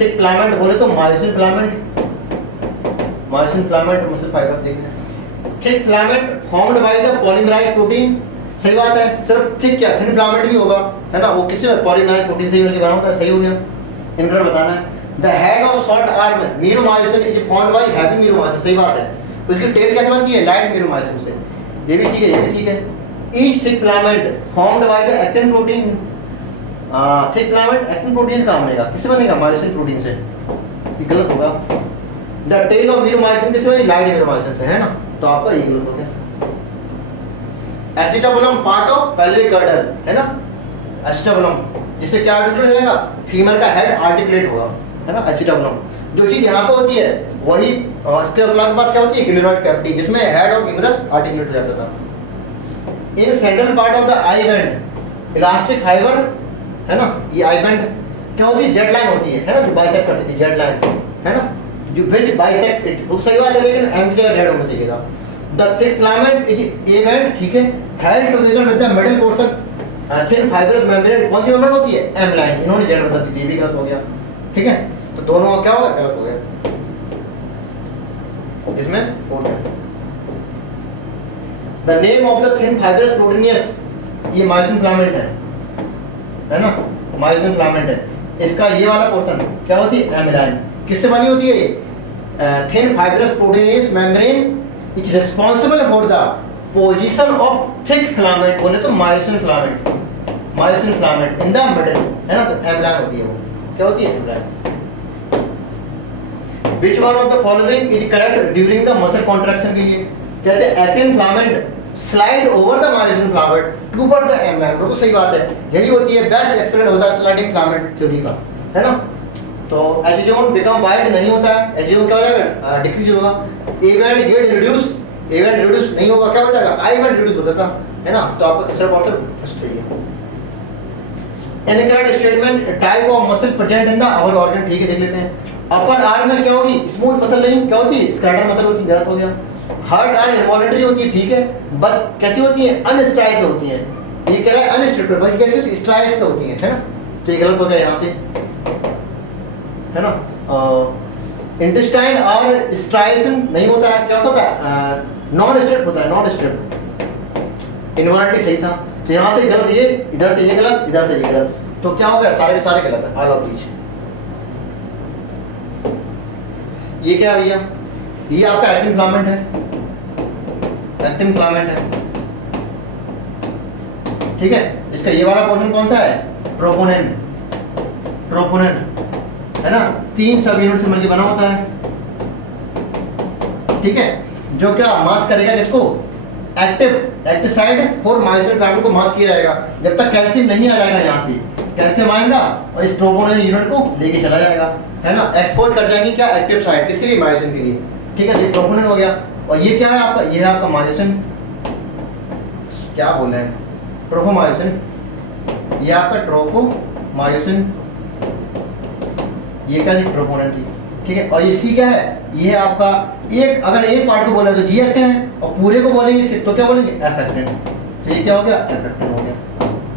Thick filament बोले तो myosin filament, myosin filament muscle fibre देखना। Thick filament formed by the polymerise protein, सही बात है, सिर्फ थिक क्या, थिन फिलामेंट भी होगा, है ना, वो किससे, पॉलीमराइज प्रोटीन से मिलकर बना होता है, सही हो गया। इनका बताना है। The head of short arm meromyosin is formed by heavy meromyosin, सही बात है। उसकी टेल कैसे बनती है, लाइट मीरोमायोसिन से, ये भी ठीक है, ये भी ठीक है, each thick filament formed by the actin protein. Thick filament actin protein से काम बनेगा, किससे बनेगा? मायोसिन प्रोटीन से। ये गलत होगा। द टेल ऑफ मीरोमाइसिन किससे बनेगी? लाइट मीरोमाइसिन से, है ना? तो आपका ये गलत हो गया। Acetabulum part of pelvic girdle, है ना? एसिटाबुलम जिससे क्या आर्टिकुलेट होगा? फीमेल का हेड आर्टिकुलेट होगा, है ना? एसिटाबुलम जो चीज यहाँ पे होती है वही इसके पास क्या होती है? ग्लिनोइड कैविटी, जिसमें हेड ऑफ ह्यूमरस आर्टिकुलेट हो जाता था। In central part of the I band elastic fibre, है ना? ये आई बैंड क्या होती है? जेट लाइन होती है ना? जो बाइसेक्ट करती थी, जेट लाइन, है ना? जो विच बाइसेक्ट इट, वो सही बात है, लेकिन एम की जगह जेड होना चाहिए था। The thick filament is A band, ठीक है, held together with the middle portion thin fibrous membrane. कौन सी मेम्ब्रेन होती है? M line. इन्होंने जेड बता दी थी, ये भी गलत हो गया, ठीक है? तो दोनों का क्या होगा? गलत हो गया। इसमें फोर है। The name of the thin fibrous proteinaceous, ये मायोसिन फिलामेंट है ना? मायोसिन फिलामेंट है। इसका ये वाला पोर्शन क्या होती है? M line. किससे बनी होती है ये? Thin fibrous proteinaceous membrane is responsible for the position of thick filament, बोले तो myosin filament, myosin filament in the middle, है ना? तो एम लाइन होती है, वो क्या होती है? M line. Which one of the following is correct during the muscle contraction के लिए? कहते हैं actin filament slide over the myosin filament toward the M line. बिल्कुल सही बात है, यही होती है, बेस्ट एक्सपेरिमेंट होता है स्लाइडिंग फिलामेंट थ्योरी का, है ना? तो एसिजोन बिकम वाइड नहीं होता है, एसिजोन क्या हो जाएगा? डिक्रीज होगा। A band get reduce, A band reduce नहीं होगा, क्या हो जाएगा? आई बैंड रिड्यूस हो जाता है ना? तो आपका तीसरा ऑप्शन फर्स्ट सही है। Incorrect statement type of muscle present in the our organ, ठीक है, देख लेते हैं। अपर आर्म में क्या होगी? स्मूथ मसल नहीं, क्या होती है? स्कैटर मसल होती है, गलत हो गया। हार्ड आर्म इनवॉलंटरी होती है, ठीक है, बट कैसी होती है? अनस्ट्राइक्ड होती है। ये कह रहा है अनस्ट्रिक्टेड, बल्कि कैसी होती है? स्ट्राइक्ड होती है ना? तो ये गलत हो गया यहाँ से, है ना? इंटेस्टाइन और स्ट्राइएशन नहीं होता है, क्या होता है? नॉन स्ट्रिप्ड होता है, नॉन स्ट्रिप्ड। इनवॉलंटरी सही था, तो यहाँ से गलत, ये इधर से ये गलत, इधर से ये गलत, तो क्या हो गया? सारे के सारे गलत है, ऑल ऑफ दीज। ये क्या भैया? ये आपका एक्टिन फिलामेंट है, एक्टिन फिलामेंट है, ठीक है? इसका ये वाला पोर्शन कौन सा है? ट्रोपोनिन, ट्रोपोनिन, है ना? 3 सब यूनिट से मिलकर बना होता है, ठीक है? जो क्या मास्क करेगा इसको? Active active side for myosin filament को मास्क किया जाएगा जब तक कैल्शियम नहीं आ जाएगा। यहाँ से कैल्शियम आएगा और इस ट्रोपोनिन यूनिट को लेके चला जाएगा, है ना? एक्सपोज कर जाएंगे क्या? एक्टिव साइड, किसके लिए? मायोसिन के लिए, ठीक है? ये ट्रोपोनिन हो गया। और ये क्या है आपका? ये है आपका मायोसिन, क्या बोल रहे हैं? ट्रोपोमायोसिन। ये आपका ट्रोपोमायोसिन, ये क्या? ट्रोपोनिन थी, ठीक है? और ये सी क्या है? ये है आपका एक, अगर एक पार्ट को बोला तो जी एक्टिन है, और पूरे को बोलेंगे तो क्या बोलेंगे? F actin. तो ये क्या हो गया? एफ एक्टिन हो गया,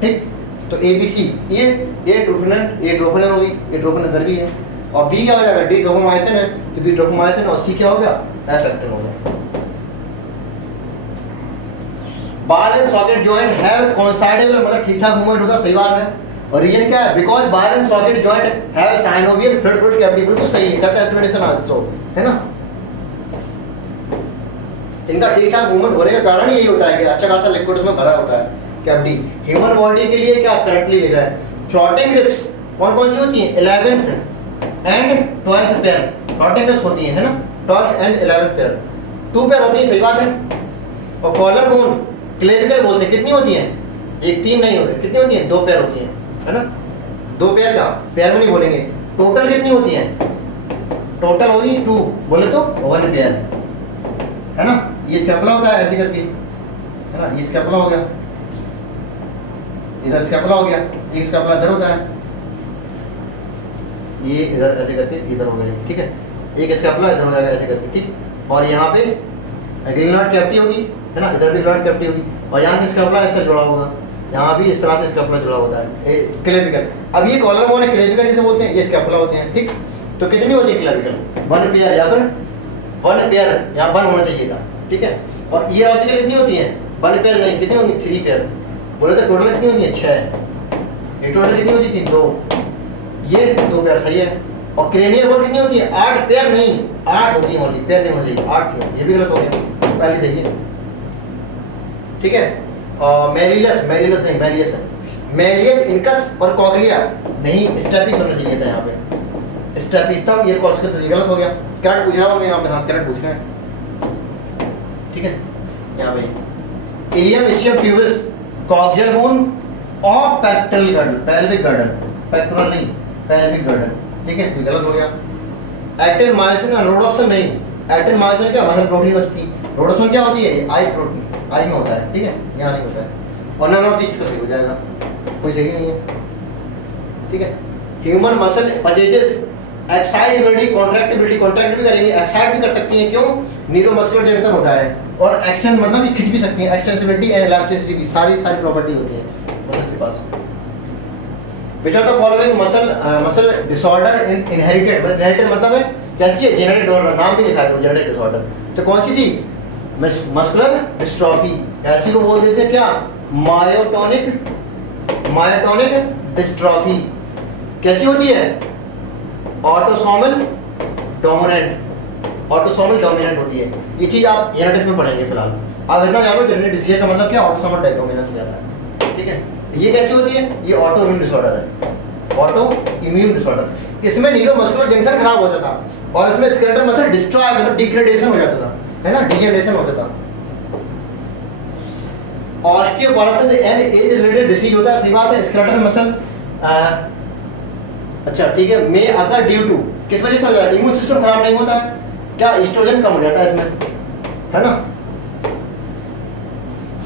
ठीक? तो ए बी सी, ये ट्रोपोनिन होगी, ये ट्रोपोनिन इधर भी है, और बी क्या हो जाएगा? डी ट्रोपोमायोसिन है, तो बी ट्रोपोमायोसिन, और सी क्या हो गया? एफ एक्टिन हो गया। बाल एंड सॉकेट जॉइंट हैव कोइंसाइडेबल, मतलब ठीक ठाक मूवमेंट होता है, सही बात है। और रीजन क्या है? बिकॉज बाल and socket joint have synovial fluid cavity, बिल्कुल सही है, करेक्ट एक्सप्लेनेशन आल्सो, है ना? इनका ठीक ठाक मूवमेंट होने का कारण यही होता है कि अच्छा खासा लिक्विड उसमें भरा होता है कैविटी। ह्यूमन बॉडी के लिए क्या करेक्टली लिख रहा है? फ्लोटिंग रिब्स कौन कौन सी होती हैं? 11th and 12th pair floating ribs होती हैं, है ना? 12th and 11th pair, 2 pair होती है, सही बात है। और कॉलर बोन क्लेविकल बोलते हैं, कितनी होती हैं? 1 3 नहीं होते, कितनी होती हैं? 2 पेयर होती हैं, है ना? 2 पेयर का पेयर में नहीं बोलेंगे। टोटल कितनी होती हैं? टोटल होगी 2, बोले तो 1 पेयर, है ना? ये स्कैपुला होता है ऐसे करके, है ना? ये स्कैपुला हो गया, इधर स्कैपुला हो गया, एक स्कैपुला इधर होता है, ये इधर ऐसे करके इधर हो गया, ठीक है? एक स्कैपुला इधर हो जाएगा ऐसे करके, ठीक? और यहाँ पे ग्लिनोइड कैविटी होगी, है ना? इधर भी ग्लिनोइड कैविटी होगी, और यहाँ से स्कैपुला ऐसे जुड़ा होगा, यहाँ भी इस तरह से स्कैपुला जुड़ा होता है, क्लेविकल। अब ये कॉलर बोन है, क्लेविकल जिसे बोलते हैं, ये स्कैपुला होते हैं, ठीक? तो कितनी होती है क्लेविकल? 1 पेयर, या फिर 1 पेयर, यहाँ 1 होना चाहिए था, ठीक है? और ये ऑसिकल कितनी होती है? 1 पेयर नहीं, कितनी होती है? 3 पेयर, बोले तो टोटल कितनी होती है? 6। ये टोटल कितनी होती थी? 2, ये 2 पेयर, सही है। और क्रेनियल बोन कितनी होती है? 8 पेयर नहीं, 8 होती है, ओनली पेयर नहीं होनी चाहिए, 8 थी, ये भी गलत हो गया, पहले सही है, ठीक है? मेलियस मेलियस नहीं मेलियस है, मेलियस इनकस और कॉग्लिया नहीं, स्टेपिस होना चाहिए था यहाँ पे, स्टेपिस था, ये कॉर्सिकस तो गलत हो गया। करेक्ट पूछ रहा हूँ मैं यहाँ पे, हाँ करेक्ट पूछ रहे हैं, ठीक है। यहाँ पे ilium ischium pubis coxal bone और pectoral girdle, pelvic girdle, pectoral नहीं पेल्विक गर्डल, ठीक है तो गलत हो गया। एक्टिन मायोसिन और रोडोप्सिन नहीं, एक्टिन मायोसिन क्या मसल प्रोटीन होती है, रोडोप्सिन क्या होती है आई प्रोटीन, आई में होता है, ठीक है यहाँ नहीं होता है। और नन ऑफ दीस का सही हो जाएगा, कोई सही नहीं है, ठीक है। Human muscle possesses excitability contractibility, contract भी करेंगे, एक्साइट भी कर सकती हैं, क्यों न्यूरोमस्कुलर जंक्शन होता है, और एक्शन मतलब ये खिंच भी सकती हैं, एक्सटेंसिबिलिटी एंड इलास्टिसिटी की सारी प्रॉपर्टी होती है मसल के पास। Which are the following muscle disorder inherited, inherited मतलब है कैसी है, जेनेटिक डिसऑर्डर, नाम भी लिखा है जेनेटिक डिसऑर्डर, तो कौन सी थी, मस्कुलर डिस्ट्रॉफी, ऐसी को बोल देते हैं क्या, मायोटोनिक डिस्ट्रॉफी। कैसी होती है, ऑटोसोमल डोमिनेंट, ऑटोसोमल डोमिनेंट होती है, ये चीज आप जेनेटिक्स में पढ़ेंगे फिलहाल। आप इतना जानो जेनेटिक डिसीज का मतलब क्या, ऑटोसोमल डोमिनेंस हो जाता है, ठीक है। ये कैसी होती है, ये ऑटो इम्यून डिसऑर्डर है, ऑटो इम्यून डिसऑर्डर। इसमें न्यूरोमस्कुलर जंक्शन खराब हो जाता और इसमें स्केलेटल मसल डिस्ट्रॉय मतलब डिग्रेडेशन हो जाता था, है ना, डिजेनरेशन हो जाता। Osteoporosis and age related disease होता है, सही बात है, स्केलेटल मसल अच्छा ठीक है, में अगर ड्यू टू किस वजह से हो जाता है, इम्यून सिस्टम खराब नहीं होता है क्या, एस्ट्रोजन कम हो जाता है इसमें, है ना।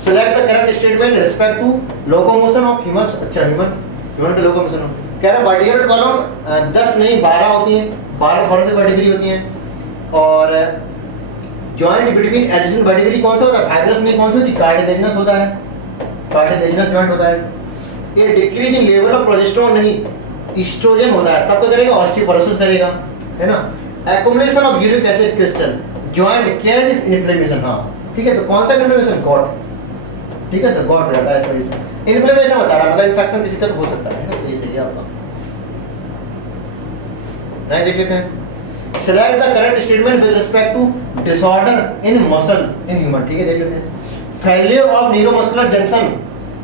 Select the correct statement respect to locomotion of human, अच्छा ह्यूमन का लोकोमोशन हो कह रहा है, वर्टिब्रल कॉलम 10 नहीं 12 होती हैं, 12 फोरेंसिक वर्टिब्री होती हैं, और जॉइंट बिटवीन एडिशन वर्टिब्री कौन सा होता है, फाइब्रस नहीं कौन सी होती, कार्टिलेजिनस होता है, कार्टिलेजिनस जॉइंट होता है। ये decrease in level of progesterone नहीं, एस्ट्रोजन होता है, तब क्या करेगा, ऑस्टियोपोरोसिस करेगा, है ना। Accumulation of uric acid crystal, joint cause inflammation, हाँ ठीक है, तो कौन सा इन्फ्लेमेशन, गॉट, ठीक है, तो गॉट रहता है इस वजह से इन्फ्लेमेशन बता रहा है, मतलब इन्फेक्शन किसी तरह हो सकता है ना, तो ये सही है आपका। नहीं देख लेते हैं, select the correct statement with respect to disorder in muscle in human, ठीक है देख लेते हैं। Failure of neuromuscular junction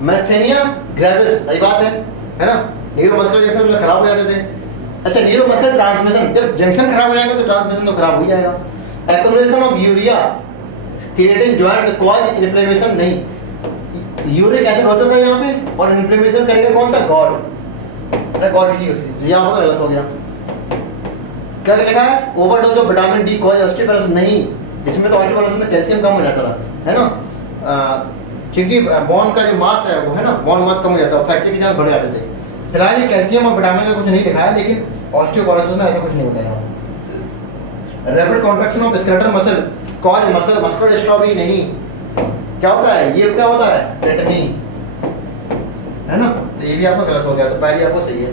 myasthenia gravis, सही बात है ना, न्यूरोमस्कुलर जंक्शन में खराब हो जाते थे। अच्छा न्यूरोमस्कुलर ट्रांसमिशन, जब जंक्शन खराब हो जाएगा तो ट्रांसमिशन तो खराब हो जाएगा। Accumulation of urea creatine joint cause inflammation नहीं, यूरिक एसिड होता था यहाँ पे और इन्फ्लेमेशन करेंगे कौन सा, गॉड, गॉड इसी होती थी, यहाँ पर गलत हो गया। क्या लिखा है, overdose of vitamin D cause osteoporosis नहीं, इसमें तो ऑस्टियोपोरोसिस में कैल्शियम कम हो जाता था, है ना, क्योंकि बोन का जो मास है वो है ना, बोन मास कम हो जाता है, फ्रैक्चर की चांस बढ़ जाते थे। फिलहाल ये कैल्शियम और विटामिन का कुछ नहीं लिखा है, लेकिन ऑस्टियोपोरोसिस में ऐसा कुछ नहीं होता है। Rapid contraction of skeletal muscle cause muscular dystrophy नहीं, क्या होता है, ये क्या होता है, टेटनी, है ना, तो ये भी आपका गलत हो गया, तो पहली आपको सही है।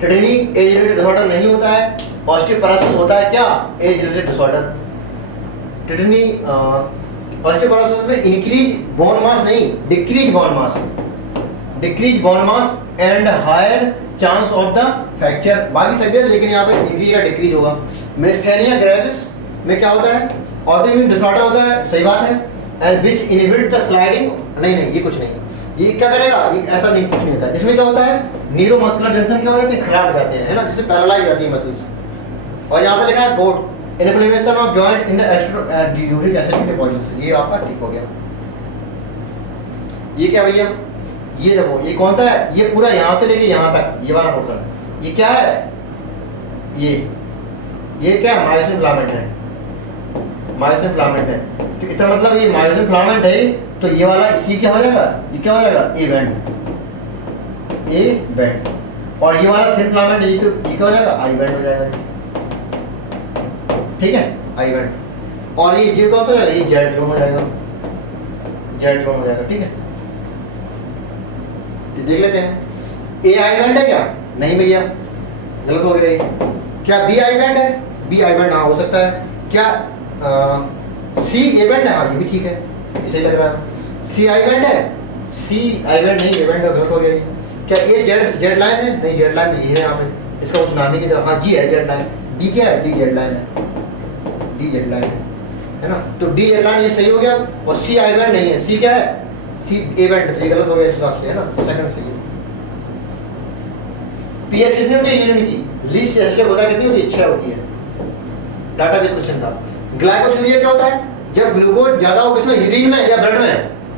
टेटनी एज रिलेटेड डिसऑर्डर नहीं होता है, ऑस्टियोपोरोसिस होता है क्या, age related disorder. Tetany osteoporosis में इंक्रीज बोन मास नहीं, decrease bone mass, decrease bone mass and higher chance of the fracture, बाकी सब है लेकिन यहाँ पे इंक्रीज या डिक्रीज होगा। मिस्थेनिया ग्रेविस में क्या होता है, ऑटोइम्यून डिसऑर्डर होता है, सही बात है, and which inhibit the sliding, नहीं ये कुछ नहीं, ये क्या करेगा, ये ऐसा नहीं कुछ नहीं होता। इसमें क्या होता है, न्यूरोमस्कुलर जंक्शन क्या हो जाते हैं, खराब हो जाते हैं, है ना, जिससे पैरालाइज हो जाती है मसल्स। और यहाँ पे लिखा है gout inflammation of joint in the uric acid deposition, ये आपका ठीक हो गया। ये क्या भैया, ये देखो ये कौन सा है, ये पूरा यहाँ से लेके यहाँ तक ये वाला पोर्शन, ये क्या है, ये क्या मायोसिन फिलामेंट है, मायोसिन फिलामेंट है, तो इसका मतलब ये मायोसिन फिलामेंट है, तो ये वाला इसी क्या हो जाएगा, ये क्या हो जाएगा, ए बैंड, ए बैंड, और ये वाला थिन फिलामेंट है, ये तो ये क्या हो जाएगा, आई बैंड हो जाएगा, ठीक है, आई बैंड। और ये जी कौन सा हो जाएगा, ये जेड जोन हो जाएगा, जेड जोन हो जाएगा, ठीक है। देख लेते हैं, ए आई बैंड है क्या, नहीं भैया गलत हो गया, क्या बी आई बैंड है, बी आई बैंड हाँ हो सकता है, क्या सी ए बैंड है, हाँ ये भी ठीक है, इसे लग रहा है। सी आई बैंड है, सी आई बैंड नहीं, ए बैंड गलत हो गया। क्या ये जेड जेड लाइन है, नहीं जेड लाइन तो ये है यहाँ पे, इसका कुछ नाम ही नहीं था, हाँ जी है जेड लाइन, डी क्या है, डी जेड लाइन है, डी जेड लाइन है ना। तो डी एलाइन ये सही हो गया, और सी आई बैंड नहीं है, सी क्या है, सी ए बैंड, ये गलत हो गया इस हिसाब से, है ना। तो सेकंड सही है। पीएच कितनी होती है यूरिन की, लीस्ट एसिडिक होता है कितनी होती है, 6 होती है। डाटाबेस क्वेश्चन था। ग्लाइकोसूरिया क्या होता है, जब ग्लूकोज ज्यादा हो किसमें, यूरिन में या ब्लड में,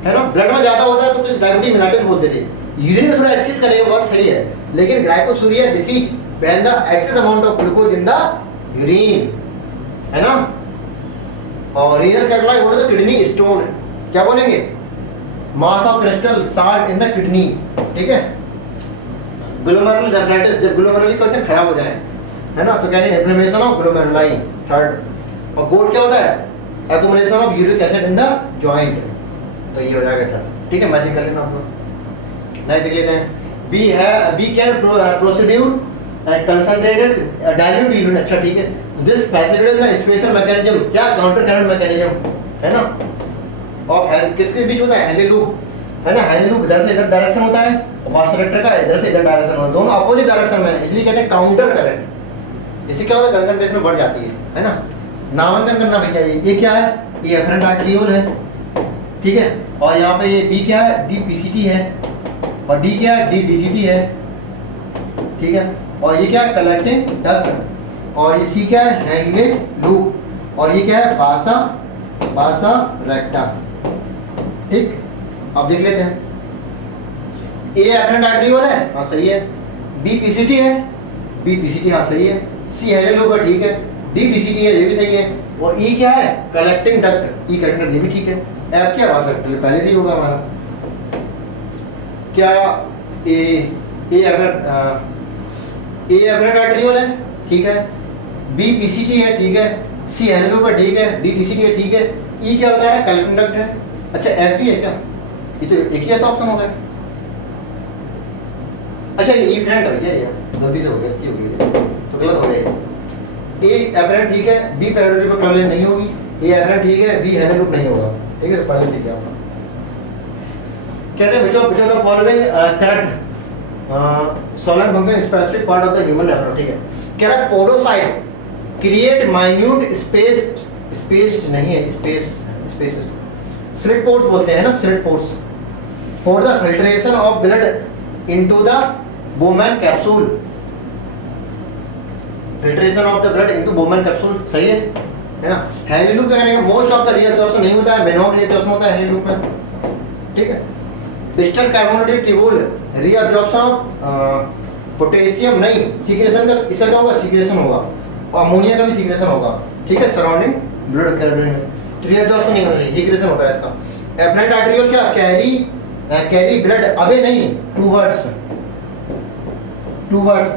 है ना। ब्लड में ज्यादा होता है तो कुछ डायबिटीज मेलाइटिस बोलते थे। यूरिन में थोड़ा एसिड करेगा, बहुत सही है, लेकिन glycosuria disease when the excess amount of glucose in the urine, है ना। और रीनल कैटालाइज बोले तो किडनी स्टोन, क्या बोलेंगे, mass of crystal salt in the kidney, ठीक है। ग्लोमेरुलर नेफ्राइटिस, जब ग्लोमेरुलर क्वेश्चन खराब हो जाए, है ना, तो कहेंगे इन्फ्लेमेशन ऑफ ग्लोमेरुलाई, थर्ड। और गोट क्या होता है, accumulation of uric acid in the joint, तो ये हो जाएगा थर्ड, ठीक है। मैचिंग कर लेना आप लोग, नहीं देख लेते हैं। बी है, B can procedure concentrated dilute urine, अच्छा ठीक है। This facilitate the special mechanism, क्या काउंटर करंट मैकेनिज्म, है ना। और किसके बीच होता है, हेली लूप, है ना। हेली लूप इधर से इधर डायरेक्शन होता है, और वासोरेक्टर का इधर से इधर डायरेक्शन होता है, दोनों अपोजिट डायरेक्शन में है, इसलिए कहते हैं काउंटर करंट। इससे क्या होता है, कंसंट्रेशन बढ़ जाती है ना। नामांकन करना भी चाहिए। ये क्या है, ये एफरेंट आर्टरियोल है, ठीक है। और यहाँ पे ये बी क्या है, डी पीसीटी है, और डी क्या है, डी डीसीटी है, ठीक है। और ये क्या है, कलेक्टिंग डक्ट, और ये सी क्या है, हैंगलेट लूप, और ये क्या है, बासा रेक्टा, ठीक। अब देख लेते हैं। ए एफरेंट आर्टरियोल है, हाँ सही है। बी पीसीटी है, बी पीसीटी हाँ सही है। सी हैंगलेट लूप है, ठीक है। डी डीसीटी है, ये भी सही है। और ई क्या है, कलेक्टिंग डक्ट, ई कलेक्टिंग, ये भी ठीक है। एफ क्या बात है, पहले से ही होगा हमारा। क्या ए एफरेंट आर्टरियोल है, ठीक है। बी पीसीटी है, ठीक है। सी हैंगलेट लूप है, ठीक है। डी डीसीटी है, ठीक है। ई क्या होता है, कलेक्टिंग डक्ट है। अच्छा एफ ही है क्या, ये तो एक ही ऐसा ऑप्शन हो गया। अच्छा ये ई फ्रेंड कर दिया, गलती से हो गया, अच्छी हो गई, तो गलत हो गया। ए एफरेंट ठीक है, बी पैरेलल पैरेलल नहीं होगी, ए एफरेंट ठीक है, बी हैंगलेट लूप नहीं होगा, ठीक है। तो पहले से क्या होगा, कहते हैं which of the following correct solent function specific part of the human nephron, ठीक है। कह रहा है पोडोसाइट क्रिएट माइन्यूट स्पेस्ड नहीं है, स्पेसेस स्लिट पोर्स बोलते हैं ना, slit pores for the filtration of blood into the Bowman capsule, filtration of the blood into Bowman capsule, सही है ना। हैंगलेट लूप क्या करेंगे, मोस्ट ऑफ द रीअब्जॉर्प्शन नहीं होता है, मिनिमम रीअब्जॉर्प्शन होता है हैंगलेट लूप में, ठीक है। Distal carbonated tubule reabsorption of potassium नहीं, सीक्रेशन का, इसका क्या होगा, सीक्रेशन होगा, और अमोनिया का भी सीक्रेशन होगा, ठीक है। सराउंडिंग ब्लड रीअब्जॉर्प्शन नहीं होना चाहिए, सीक्रेशन होता है इसका। एफरेंट आर्टरियोल क्या, कैरी ब्लड, अबे नहीं, टूवर्ड्स,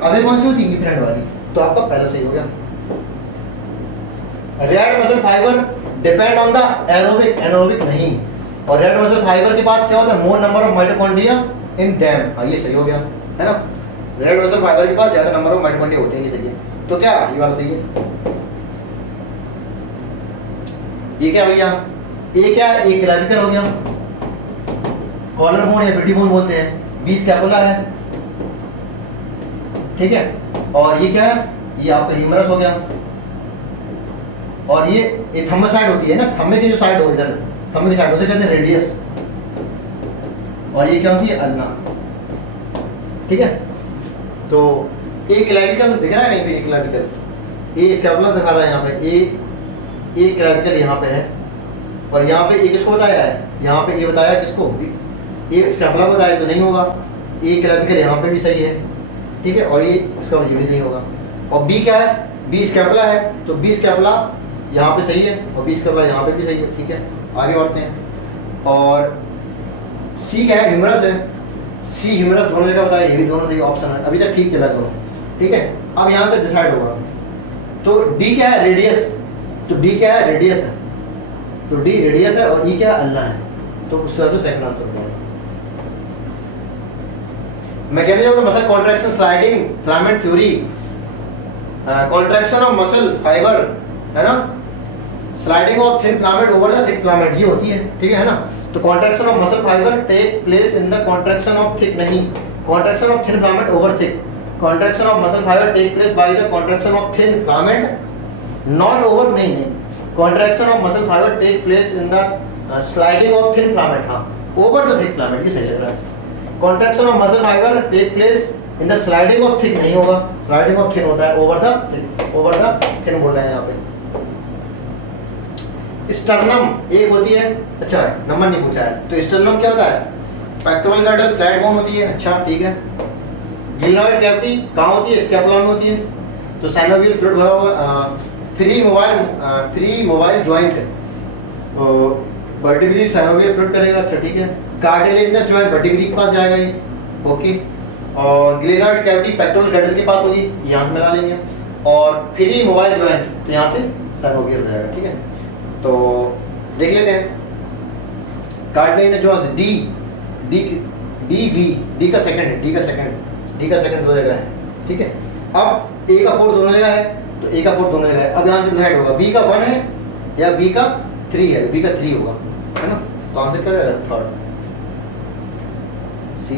अबे कौन सी होती है, एफरेंट वाली, तो आपका पहले सही हो गया। Red muscle fibre depend on the aerobic नहीं, और रेड मसल फाइबर के पास क्या होता है, मोर number of mitochondria in them, हाँ ये सही हो गया, है ना। रेड मसल फाइबर के पास ज्यादा नंबर ऑफ माइटोकॉन्ड्रिया होते हैं, ये सही है। तो क्या ये वाला सही है। ये क्या भैया, ये क्या है, ये क्लेविकल हो गया, कॉलर बोन या पेटी बोन बोलते हैं, बी स्कैपुला है, ठीक है। और ये क्या है, ये आपका ह्यूमरस हो गया, और ये थंब साइड होती है ना, थंबे की जो साइड हो, इधर थंबे की साइड होती है, कहते हैं रेडियस, और ये क्या होती है, अल्ना, ठीक है। तो ए क्लेविकल दिख रहा है कहीं पे, ए क्लेविकल, ए स्कैपुला दिखा रहा है यहाँ पे, ए क्लेविकल यहाँ पे है, और यहाँ पे ए किसको बताया है, यहाँ पे ए बताया किसको, ए स्कैपुला को बताया, तो नहीं होगा। ए क्लेविकल यहाँ पे भी सही है, ठीक है, और ये इसका ये भी नहीं होगा। और बी क्या है, बी स्कैपुला है, तो बी स्कैपुला यहाँ पे सही है, और बी स्कैपुला यहाँ पे भी सही है, ठीक है। आगे बढ़ते हैं। और सी क्या है, ह्यूमरस है, सी ह्यूमरस दोनों जगह बताया, ये भी दोनों सही ऑप्शन है, अभी तक ठीक चला दोनों, ठीक है। अब यहाँ से डिसाइड होगा, तो डी क्या है, रेडियस, तो डी क्या है, रेडियस है, तो डी रेडियस है, और ई क्या है, अल्ना है, तो उसका तो सेकंड आंसर होगा। Mechanism of muscle contraction sliding filament theory, contraction of muscle fibre, है ना, sliding of thin filament over the thick filament, ये होती है, ठीक है ना। तो contraction of muscle fibre take place in the contraction of thick नहीं, contraction of thin filament over thick, contraction of muscle fibre take place by the contraction of thin filament not over नहीं, contraction of muscle fibre take place in the sliding of thin filament, हाँ over the thick filament, ये सही लग रहा है। Contraction of muscle fibre take place in the sliding of thick नहीं होगा, sliding of thin होता है, over the thick, over the thin बोल रहे हैं यहाँ पे। स्टर्नम एक होती है, अच्छा नंबर नहीं पूछा है, तो स्टर्नम क्या होता है? पेक्टोरल गर्डल फ्लैट बोन होती है, अच्छा ठीक है। ग्लिनॉइड कैविटी कहाँ होती है? स्कैपुला में होती है। तो साइनोवियल फ्लूइड भरा हुआ, free mobile joint vertebrally synovial fluid करेगा, अच्छा ठीक है। कार्टिलेजिनस जॉइंट वर्टिब्रली के पास जाएगा ये, ओके। और ग्लिनॉइड कैविटी पेक्टोरल गर्डल के पास होगी, यहाँ से मिला लेंगे। और फ्री मोबाइल जॉइंट तो यहाँ से साइनोवियल हो जाएगा, ठीक है। तो देख लेते हैं कार्टिलेजिनस जॉइंट डी का सेकंड दो जगह है, ठीक है। अब ए का फोर्थ दोनों जगह है, तो ए का फोर्थ दोनों जगह है। अब यहाँ से डिसाइड होगा बी का 1 है या बी का 3 है, बी का 3 होगा, है ना। तो आंसर क्या जाएगा? थर्ड, सी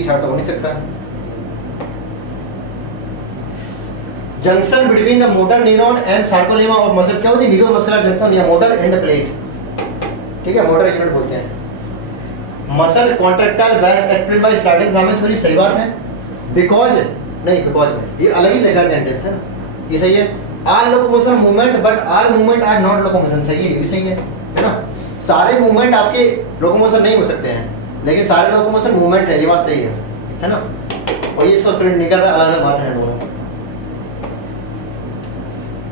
थर्ड तो हो नहीं सकता। Junction between the motor neuron and sarcolemma of muscle क्या होती है? न्यूरो मस्कुलर जंक्शन या मोटर एंड प्लेट, ठीक है, मोटर यूनिट बोलते हैं। Muscle contractile back explain by starting filament theory, सही बात है। बिकॉज में ये अलग ही लगा सेंटेंस है ना, ये सही है। Are locomotion movement but are movement are not locomotion, सही है, ये भी सही है ना। सारे मूवमेंट आपके लोकोमोशन नहीं हो सकते हैं, लेकिन सारे लोकोमोशन मूवमेंट है, ये बात सही है ना। और ये इसको स्प्रिंट निकल रहा है, अलग अलग बात है दोनों,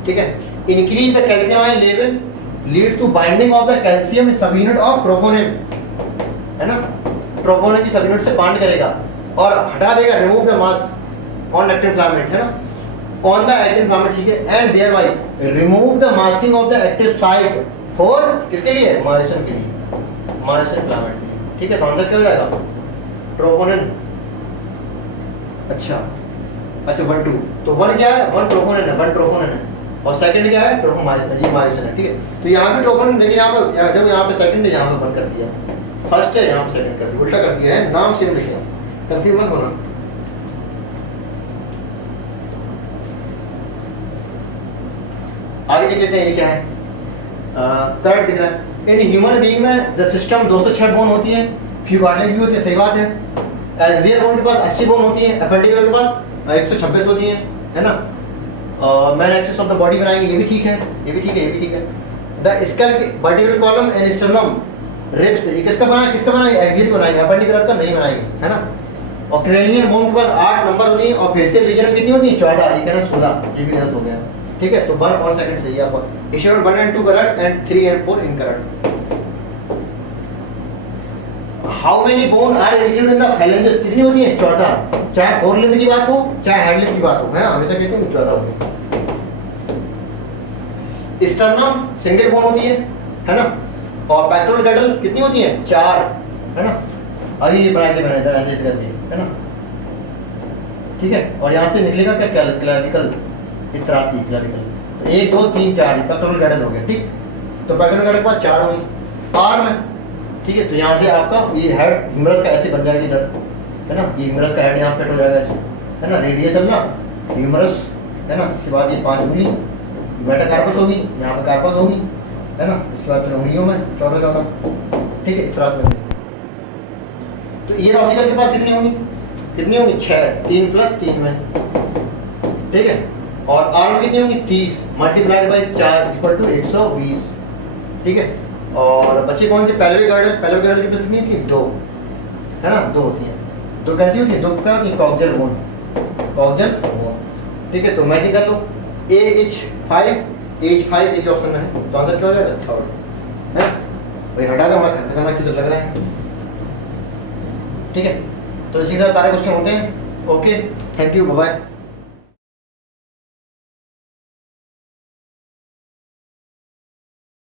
ठीक है। Increase the calcium ion level lead to binding of the calcium subunit of troponin, है ना। ट्रोपोनिन की सबयूनिट से बाइंड करेगा और हटा देगा, remove the mask on actin filament, है ना, ऑन द एक्टिन फिलामेंट, ठीक है। And thereby remove the masking of the active site for किसके लिए? मायोसिन के लिए, मायोसिन फिलामेंट, ठीक है। तो आंसर क्या हो जाएगा? ट्रोपोनिन, अच्छा 1 2, तो 1 क्या है? 1 ट्रोपोनिन है, 1 ट्रोपोनिन है। और सेकंड क्या है? ट्रोपोमायोसिन, ये मायोसिन है, ठीक है। तो यहाँ पे ट्रोपोनिन देखिए, यहाँ पे जब यहाँ पे सेकंड है, यहाँ पे 1 कर दिया, फर्स्ट है यहाँ पे सेकंड कर दिया, उल्टा कर दिया है, नाम सेम लिखे, कंफ्यूज मत होना। आगे देख लेते हैं ये क्या है। करेक्ट दिख रहा है। इन ह्यूमन बीइंग में द सिस्टम 206 बोन होती है, फ्यू कार्टिलेज भी होती है, सही बात है। एक्सियल बोन के पास 80 बोन होती है, एपेंडिकुलर के पास 126 होती है ना। Man axis of the body बनाएंगे, ये भी ठीक है, ये भी ठीक है, ये भी ठीक है। The skull vertebral column and sternum ribs, ये किसका बनाएंगे? एक्सियल बनाएंगे, एपेंडिकुलर का नहीं बनाएंगे, है ना। और क्रेनियल बोन के पास 8 नंबर होती है, और फेशियल रीजन में कितनी होती है? 14, ये कहना 16, ये भी गलत हो गया, ठीक है। तो 1 और सेकंड सही है आपका। Statement 1 and 2 correct and 3 and 4 incorrect. How many bone are included in the phalanges, कितनी होती है? 14, चाहे फोर लिम्ब की बात हो चाहे हेड लिम्ब की बात हो, है ना, हमेशा कहते हैं 14 होती है। स्टर्नम सिंगल बोन होती है ना। और पेक्टोरल गर्डल कितनी होती है? 4, है ना। अभी ये बनाए थे मैंने ऐसे कर दिए, है ना, ठीक है। और यहाँ से निकलेगा क्या? क्लैविकल, इस तरह से क्लैविकल। तो 1 2 3 4 पेक्टोरल गर्डल हो गया, ठीक। तो पेक्टोरल गर्डल के पास 4 होगी, आर्म है, ठीक है। तो यहाँ से आपका ये हेड ह्यूमरस का ऐसे बन जाएगा इधर, है ना। ये ह्यूमरस का हेड यहाँ फिट हो जाएगा ऐसे, है ना, रेडियस ना ह्यूमरस, है ना। इसके बाद ये 5 उंगली मेटाकार्पस होगी, यहाँ पे कार्पस होगी, है ना। इसके बाद फिर उंगलियों में 14, ठीक है, इस तरह से। तो ये रॉसिकल के पास कितनी होंगी? 6, 3 + 3 में, ठीक है। और आर्म कितनी होंगी? 30 मल्टीप्लाइड बाय 4 = 120, ठीक है। और बच्चे कौन से? पेल्विक गर्डल की कितनी थी? 2, है ना, 2 होती है। तो कैसी होती है? 2 क्या होती है? कॉक्सियल बोन, ठीक है। तो मैचिंग कर लो, H5 एक ऑप्शन में है, तो आंसर क्या हो जाएगा? थर्ड, है। भाई हटा दो, बड़ा खतरनाक चीज लग रहा है, ठीक है। तो इसी तरह सारे क्वेश्चन होते हैं। Okay, thank you, bye bye.